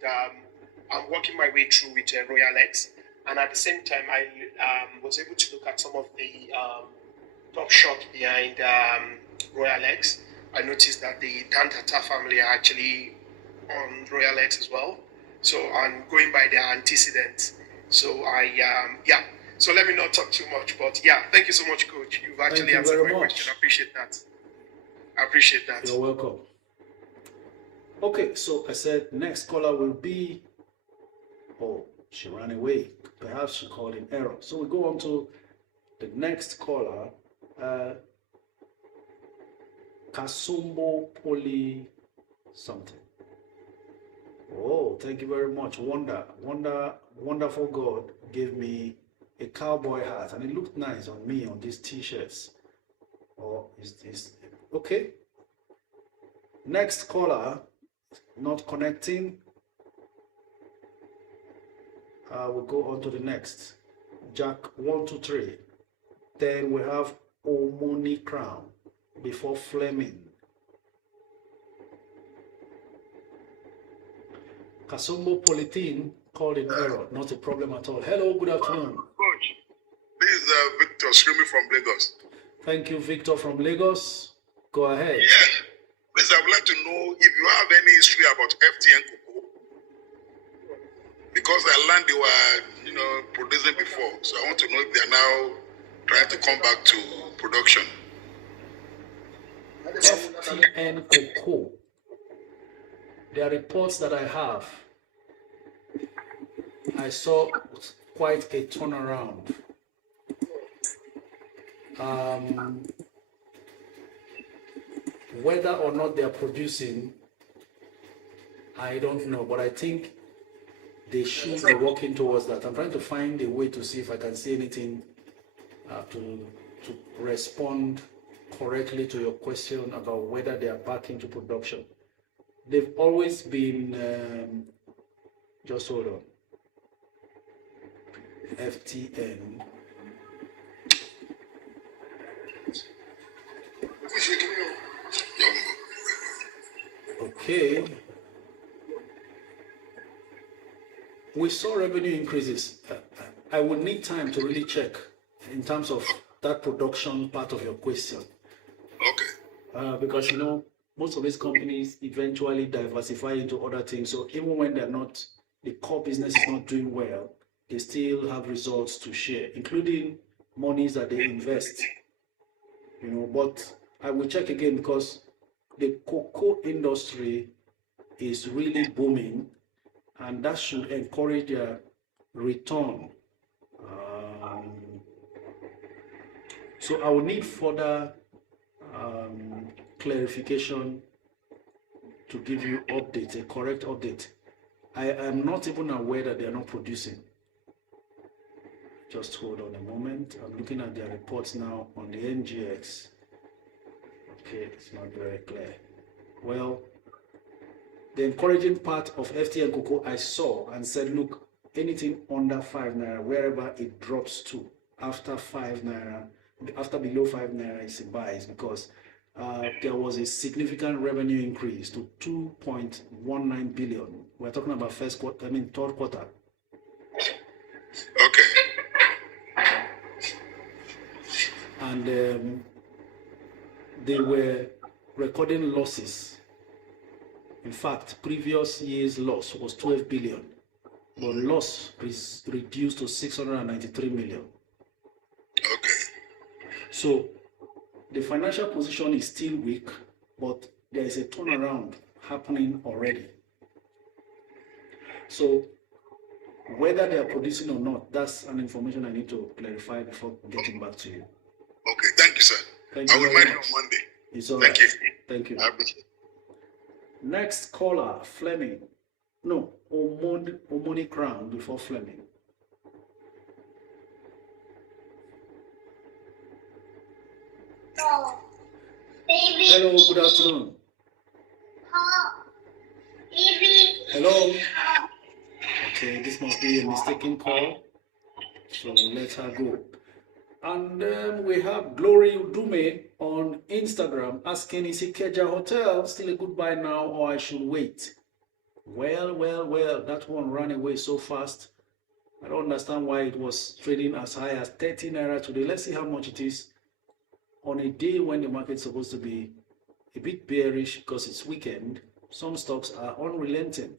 I'm working my way through with Royal X. And at the same time, I was able to look at some of the top shot behind Royal X. I noticed that the Dantata family are actually on Royal X as well. So I'm going by their antecedents. So So let me not talk too much, but thank you so much, Coach. You've actually answered my question. I appreciate that. You're welcome. Okay, so I said next caller will be, oh, she ran away. Perhaps she called in error. So we go on to the next caller, Kasumbo Poly something. Oh, thank you very much. Wonderful God gave me a cowboy hat and it looked nice on me on these t-shirts. Oh, is this okay? Next caller, not connecting. We'll go on to the next. Jack 123. Then we have Omoni Crown before Fleming. Kasumbo Polythene called in error. Not a problem at all. Hello, good afternoon. Coach, this is Victor screaming from Lagos. Thank you, Victor from Lagos. Go ahead. Yeah. Please, I would like to know if you have any history about FTN cocoa. Because I learned they were, producing before. So I want to know if they are now trying to come back to production. FTN cocoa. There are reports that I have. I saw quite a turnaround. Whether or not they are producing, I don't know, but I think they should be working towards that. I'm trying to find a way to see if I can see anything to respond correctly to your question about whether they are back into production. They've always been, just hold on, FTN. Okay. We saw revenue increases. I would need time to really check in terms of that production part of your question. Okay. Because, most of these companies eventually diversify into other things. So even when they're not, the core business is not doing well, they still have results to share, including monies that they invest. But I will check again because the cocoa industry is really booming and that should encourage their return. So I will need further clarification to give you update, a correct update. I am not even aware that they are not producing. Just hold on a moment. I'm looking at their reports now on the NGX. Okay, it's not very clear. Well, the encouraging part of FTN Cocoa I saw and said, look, anything under 5 naira, wherever it drops to after 5 naira, after below 5 naira is a buy, because there was a significant revenue increase to 2.19 billion. We're talking about third quarter. Okay. And they were recording losses. In fact, previous year's loss was 12 billion, but loss is reduced to 693 million. Okay. So the financial position is still weak, but there is a turnaround happening already. So whether they are producing or not, that's an information I need to clarify before getting back to you. Okay, thank you, sir. Thank you. I will remind you on Monday. It's all right. Thank you. Thank you. I appreciate it. Next caller, Fleming. No, Omoni Crown before Fleming. Hello, good afternoon. Hello. Okay, this must be a mistaken call. So let her go. And then we have Glory Udume on Instagram asking, is Ikeja Hotel still a good buy now or I should wait? Well, that one ran away so fast. I don't understand why it was trading as high as 30 naira today. Let's see how much it is on a day when the market's supposed to be a bit bearish because it's weekend. Some stocks are unrelenting.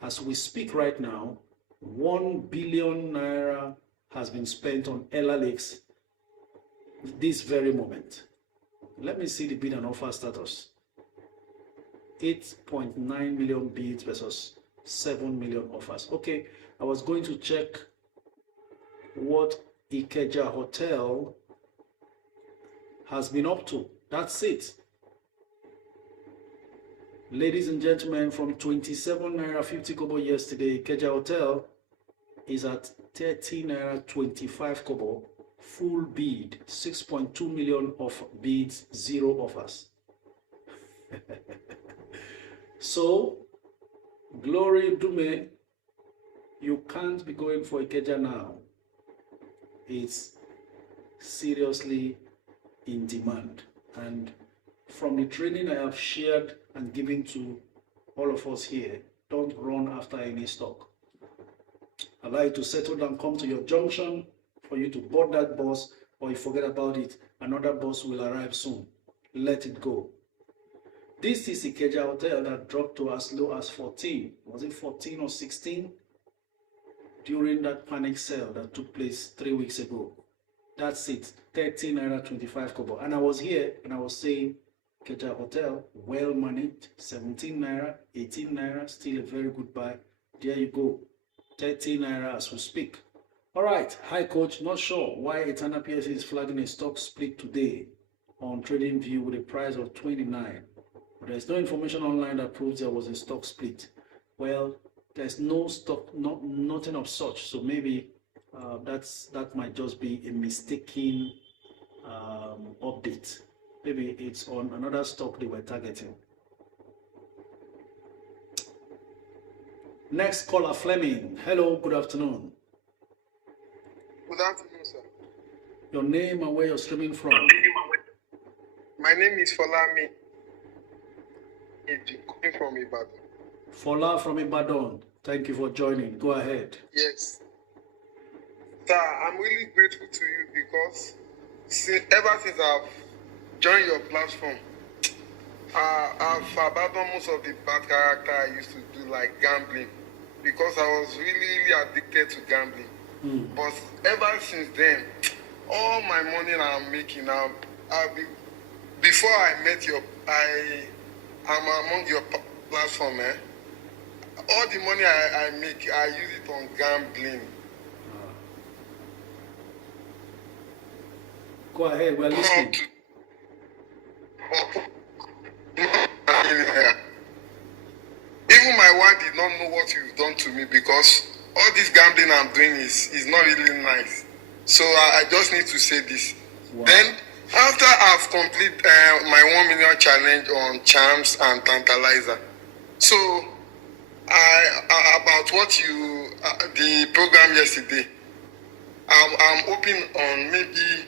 As we speak right now, 1 billion naira has been spent on Ella Lakes this very moment. Let me see the bid and offer status. 8.9 million bids versus 7 million offers. Okay, I was going to check what Ikeja Hotel has been up to. That's it. Ladies and gentlemen, from 27 naira 50 kobo yesterday, Ikeja Hotel is at 30 naira 25 kobo. Full bid, 6.2 million of bids, 0 offers. So, Glory Dume, you can't be going for Ikeja now. It's seriously in demand. And from the training I have shared and given to all of us here, don't run after any stock. Allow it to settle down, come to your junction for you to board that bus, or you forget about it, another bus will arrive soon. Let it go. This is Ikeja Hotel that dropped to as low as 14. Was it 14 or 16? During that panic sale that took place 3 weeks ago. That's it, 13 naira 25 kobo. And I was here and I was saying, Ikeja Hotel, well managed, 17 naira, 18 naira, still a very good buy. There you go, 13 naira as we speak. All right, hi coach, not sure why Etana PLC is flagging a stock split today on TradingView with a price of 29. But there's no information online that proves there was a stock split. Well, there's no stock, nothing of such. So maybe that might just be a mistaken update. Maybe it's on another stock they were targeting. Next caller, Fleming. Hello, good afternoon. Good afternoon, sir. Your name and where you're streaming from? My name is Folami. Coming from Ibadan. Fola from Ibadan. Thank you for joining. Go ahead. Yes. Sir, I'm really grateful to you because ever since I've joined your platform, I've abandoned most of the bad character I used to do, like gambling, because I was really addicted to gambling. But ever since then, all my money I'm making now, before I met I'm among your platform, all the money I make, I use it on gambling. Go ahead, we're listening. Even my wife did not know what you've done to me, because all this gambling I'm doing is not really nice. So I just need to say this. Wow. Then, after I've completed my 1 million challenge on Charms and Tantalizer, so about what the program yesterday, I'm hoping on maybe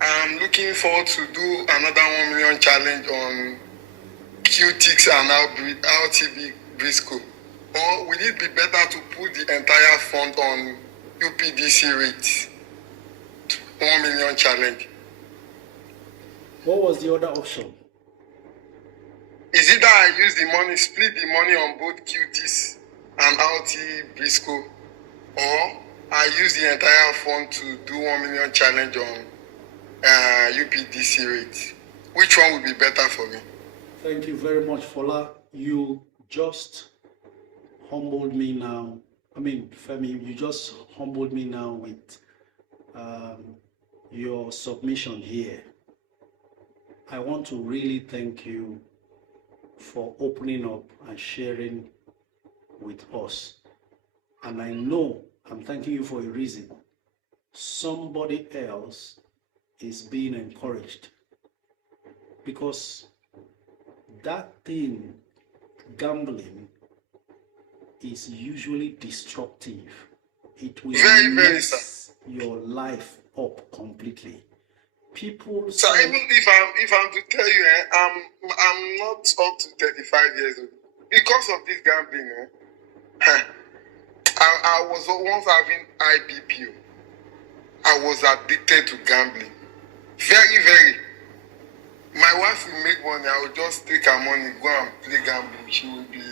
I'm looking forward to do another 1 million challenge on QTix and LTB Briscoe. Or would it be better to put the entire fund on UPDC REIT 1 million challenge? What was the other option? Is it that I use the money, split the money on both QTs and LT Briscoe, or I use the entire fund to do 1 million challenge on UPDC rate? Which one would be better for me? Thank you very much, Fola. You just humbled me now. I mean, Femi, you just humbled me now with your submission here. I want to really thank you for opening up and sharing with us. And I know I'm thanking you for a reason. Somebody else is being encouraged, because that thing, gambling, is usually destructive. It will mess your life up completely. People so say, even if I'm to tell you, I'm not up to 35 years old. Because of this gambling, I was once having IBPO. I was addicted to gambling. Very, very. My wife will make money. I will just take her money, go and play gambling. She will be,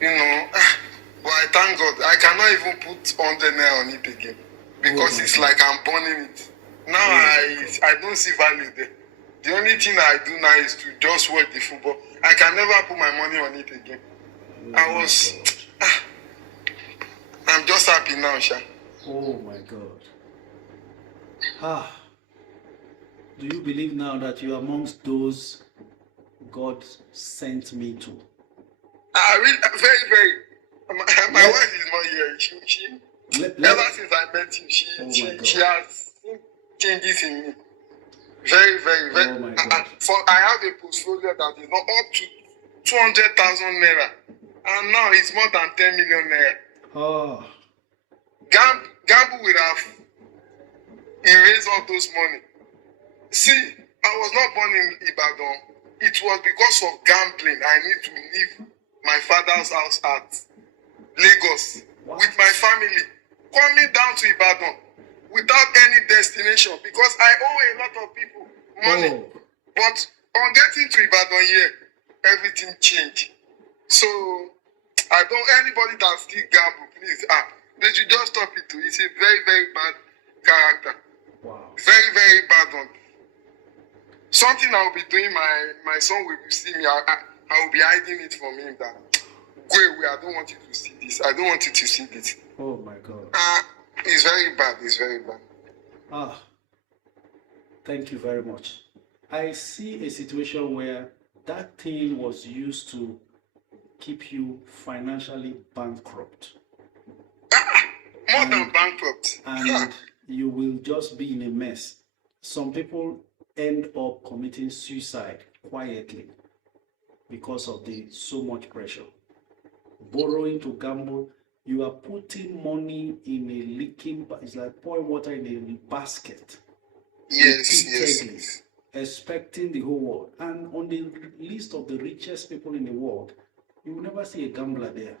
but I thank God. I cannot even put 100 naira on it again, because it's like I'm burning it. Now I don't see value there. The only thing I do now is to just watch the football. I can never put my money on it again. I'm just happy now, Sha. Oh my God. Do you believe now that you are amongst those God sent me to? Very, very. My wife is not here. Ever since I met you, she has seen changes in me. Very, very, very. Oh my God. I have a portfolio that is not up to 200,000 naira, and now it's more than 10 million naira. Oh. Gamble will have erased all those money. See, I was not born in Ibadan. It was because of gambling I need to leave my father's house at Lagos with my family, coming down to Ibadan without any destination because I owe a lot of people money. Oh. But on getting to Ibadan here, everything changed. So I don't anybody that still gamble, please. They should just stop it too. It's a very, very bad character. Wow. Very, very bad one. Something I will be doing, my son will see me. I will be hiding it from him that go away. I don't want you to see this. I don't want you to see this. Oh my God. It's very bad. It's very bad. Thank you very much. I see a situation where that thing was used to keep you financially bankrupt. More than bankrupt. And you will just be in a mess. Some people end up committing suicide quietly because of so much pressure. Borrowing to gamble, you are putting money in a leaking, it's like pouring water in a basket. Yes. Expecting the whole world. And on the list of the richest people in the world, you will never see a gambler there.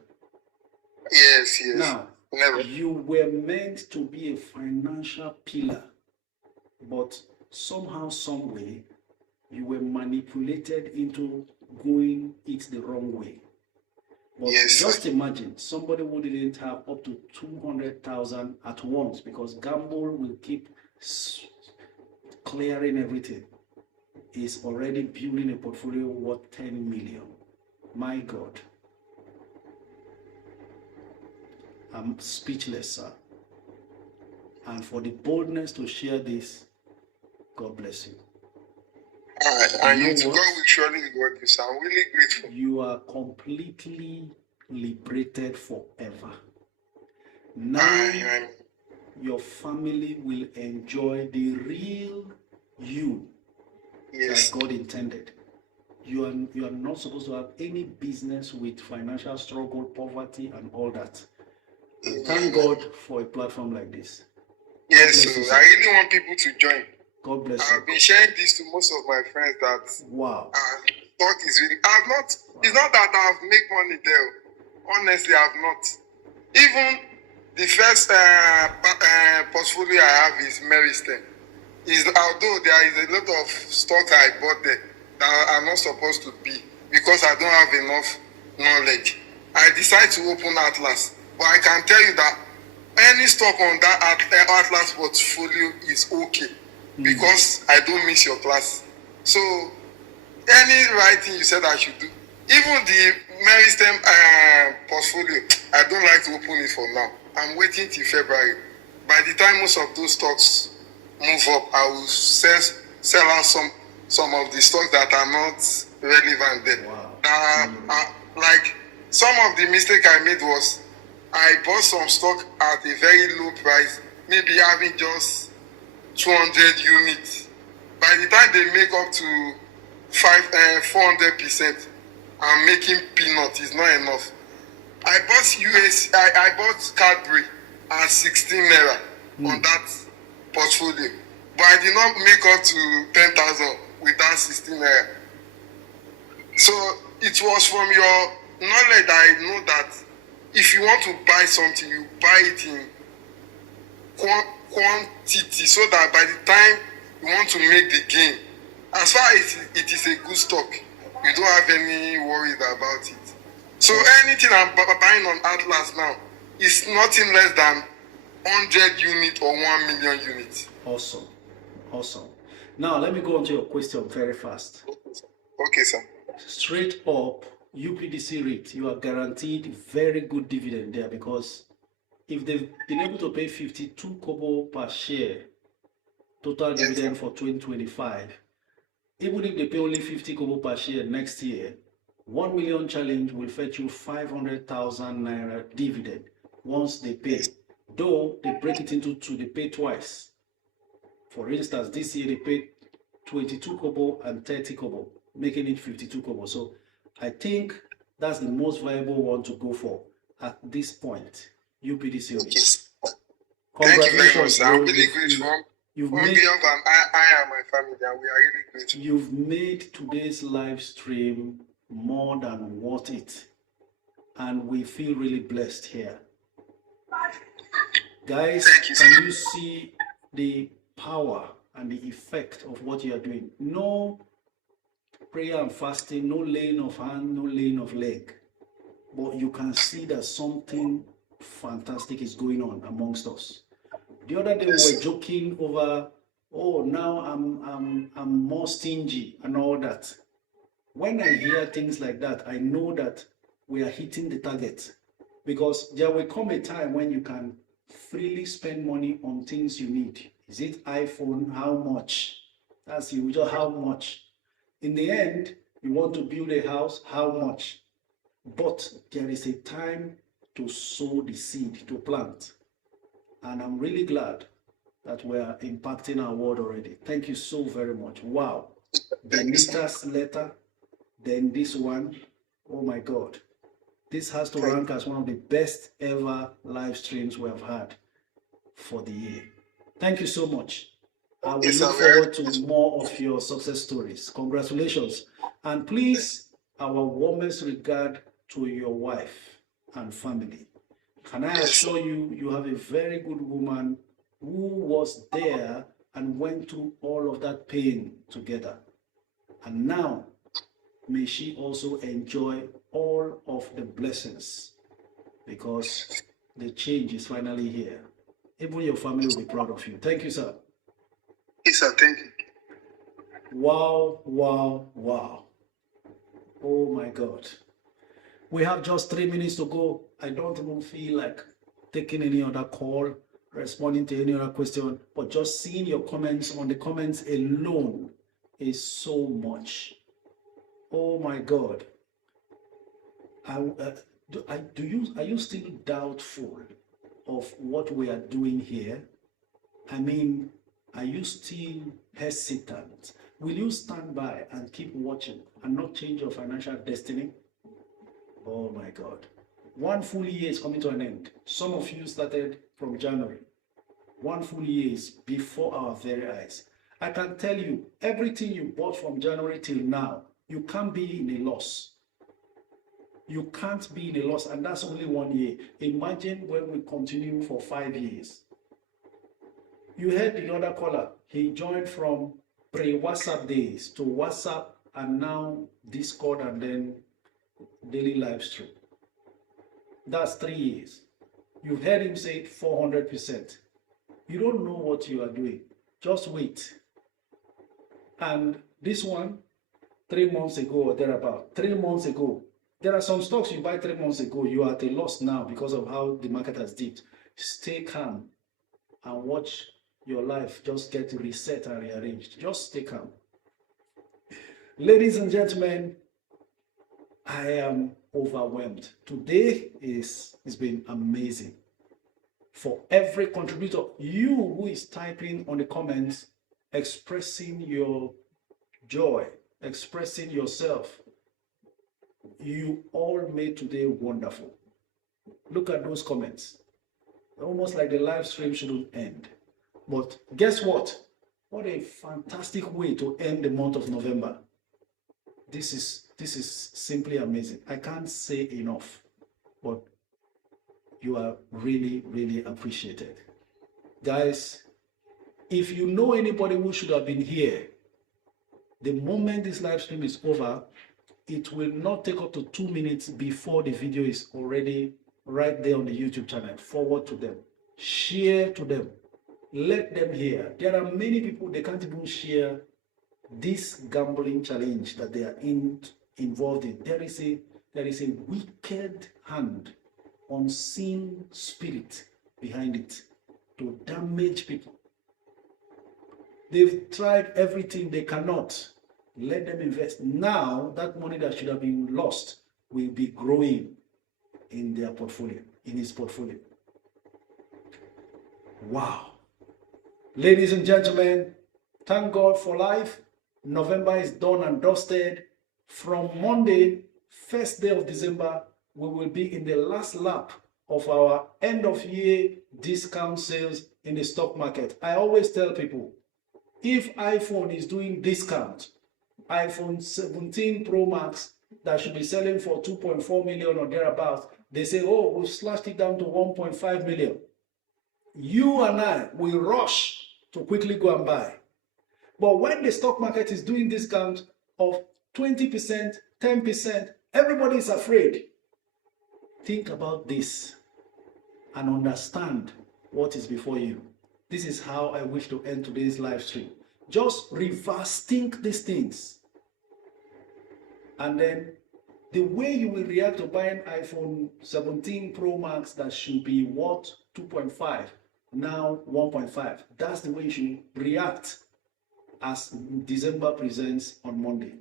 Yes. Now, never. You were meant to be a financial pillar, but somehow, some way, you were manipulated into going it the wrong way. But just imagine somebody who didn't have up to 200,000 at once, because gamble will keep clearing everything, is already building a portfolio worth 10 million. My God. I'm speechless, sir. And for the boldness to share this, God bless you. And you to God will surely reward you, sir. I'm really grateful. You are completely liberated forever. Now, your family will enjoy the real you that God intended. You are not supposed to have any business with financial struggle, poverty, and all that. Thank God for a platform like this. Yes, sir. I really want people to join. God bless you. I've been sharing this to most of my friends that stock is really. It's not that I've made money there. Honestly, I've not. Even the first portfolio I have is Meristem. Although there is a lot of stock I bought there that I'm not supposed to be because I don't have enough knowledge. I decided to open Atlas. But I can tell you that any stock on that Atlas portfolio is okay because I don't miss your class. So any right thing you said I should do, even the Meristem portfolio, I don't like to open it for now. I'm waiting till February. By the time most of those stocks move up, I will sell out some of the stocks that are not relevant there. Wow. Like some of the mistake I made was I bought some stock at a very low price, maybe having just 200 units. By the time they make up to 400%, I'm making peanuts. It's not enough. I bought Cadbury at 16 naira on that portfolio, but I did not make up to 10,000 with that 16 naira. So it was from your knowledge that I know that if you want to buy something, you buy it in quantity so that by the time you want to make the gain, as far as it is a good stock, you don't have any worries about it. So anything I'm buying on Atlas now is nothing less than 100 units or 1 million units. Awesome. Now let me go on to your question very fast. Okay, sir. straight up UPDC REIT, you are guaranteed very good dividend there, because if they've been able to pay 52 kobo per share total dividend for 2025, even if they pay only 50 kobo per share next year, 1 million challenge will fetch you 500,000 naira dividend once they pay. Though they break it into two, they pay twice. For instance, this year they paid 22 kobo and 30 kobo, making it 52 kobo. So I think that's the most viable one to go for at this point. UPDC. Thank you very much, sir. I'm really grateful. On behalf of I and my family, and we are really grateful. You've made today's live stream more than worth it, and we feel really blessed here. Guys, can you see the power and the effect of what you are doing? No prayer and fasting, no laying of hand, no laying of leg, but you can see that something fantastic is going on amongst us. The other day we were joking over, oh, now I'm more stingy and all that. When I hear things like that, I know that we are hitting the target, because there will come a time when you can freely spend money on things you need. Is it iPhone? How much? That's usual. How much? In the end, you want to build a house? How much? But there is a time to sow the seed, to plant. And I'm really glad that we are impacting our world already. Thank you so very much. Wow. Benita's letter, then this one. Oh my God. This has to rank as one of the best ever live streams we have had for the year. Thank you so much. I will look forward to more of your success stories. Congratulations. And please, our warmest regard to your wife and family. Can I assure you, you have a very good woman who was there and went through all of that pain together. And now, may she also enjoy all of the blessings, because the change is finally here. Even your family will be proud of you. Thank you, sir. Yes, sir. Thank you. Wow, wow, wow. Oh my God. We have just 3 minutes to go. I don't even feel like taking any other call, responding to any other question, but just seeing your comments on the comments alone is so much. Oh my God. Are you still doubtful of what we are doing here? I mean, are you still hesitant? Will you stand by and keep watching and not change your financial destiny? Oh my God. 1 full year is coming to an end. Some of you started from January. 1 full year is before our very eyes. I can tell you, everything you bought from January till now, you can't be in a loss. You can't be in a loss, and that's only 1 year. Imagine when we continue for 5 years. You heard the other caller. He joined from pre-WhatsApp days to WhatsApp and now Discord and then daily live stream. That's 3 years. You've heard him say 400%. You don't know what you are doing. Just wait. And this one, 3 months ago or thereabout, 3 months ago, there are some stocks you buy 3 months ago, you are at a loss now because of how the market has dipped. Stay calm and watch your life just get reset and rearranged. Just stay calm. Ladies and gentlemen, I am overwhelmed. Today it's been amazing. For every contributor, you who is typing on the comments, expressing your joy, expressing yourself, you all made today wonderful. Look at those comments. Almost like the live stream shouldn't end. But guess what? What a fantastic way to end the month of November. This is simply amazing. I can't say enough, but you are really, really appreciated. Guys, if you know anybody who should have been here, the moment this live stream is over, it will not take up to 2 minutes before the video is already right there on the YouTube channel. Forward to them. Share to them. Let them hear. There are many people, they can't even share this gambling challenge that they are involved in. There is a wicked hand, unseen spirit behind it to damage people. They've tried everything, they cannot. Let them invest. Now, that money that should have been lost will be growing in their portfolio, in his portfolio. Wow. Ladies and gentlemen, thank God for life. November is done and dusted. From Monday, 1st day of December, we will be in the last lap of our end of year discount sales in the stock market. I always tell people, if iPhone is doing discount, iPhone 17 Pro Max that should be selling for 2.4 million or thereabouts, they say, oh, we've slashed it down to 1.5 million. You and I will rush to quickly go and buy. But when the stock market is doing discount of 20%, 10%, everybody is afraid. Think about this and understand what is before you. This is how I wish to end today's live stream. Just reverse think these things. And then the way you will react to buying iPhone 17 Pro Max that should be what? 2.5, now 1.5. That's the way you should react as December presents on Monday.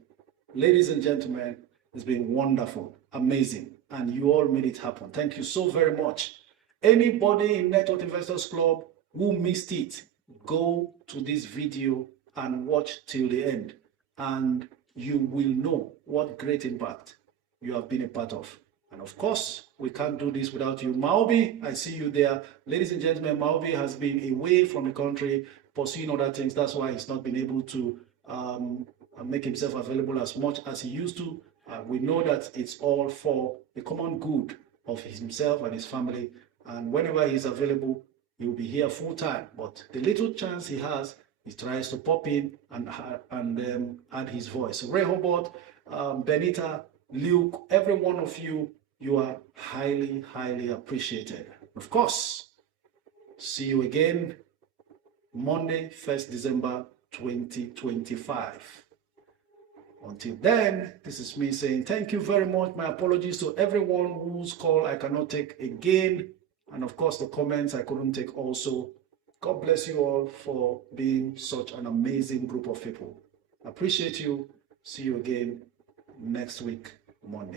Ladies and gentlemen, it's been wonderful, amazing, and you all made it happen. Thank you so very much. Anybody in Network Investors Club who missed it, go to this video and watch till the end, and you will know what great impact you have been a part of. And of course, we can't do this without you. Maobi, I see you there. Ladies and gentlemen, Maobi has been away from the country pursuing other things. That's why he's not been able to make himself available as much as he used to. We know that it's all for the common good of himself and his family. And whenever he's available, he will be here full time. But the little chance he has, he tries to pop in and add his voice. Rehoboth, Benita, Luke, every one of you, you are highly, highly appreciated. Of course, see you again Monday, 1st December 2025. Until then, this is me saying thank you very much. My apologies to everyone whose call I cannot take again. And of course, the comments I couldn't take also. God bless you all for being such an amazing group of people. Appreciate you. See you again next week, Monday.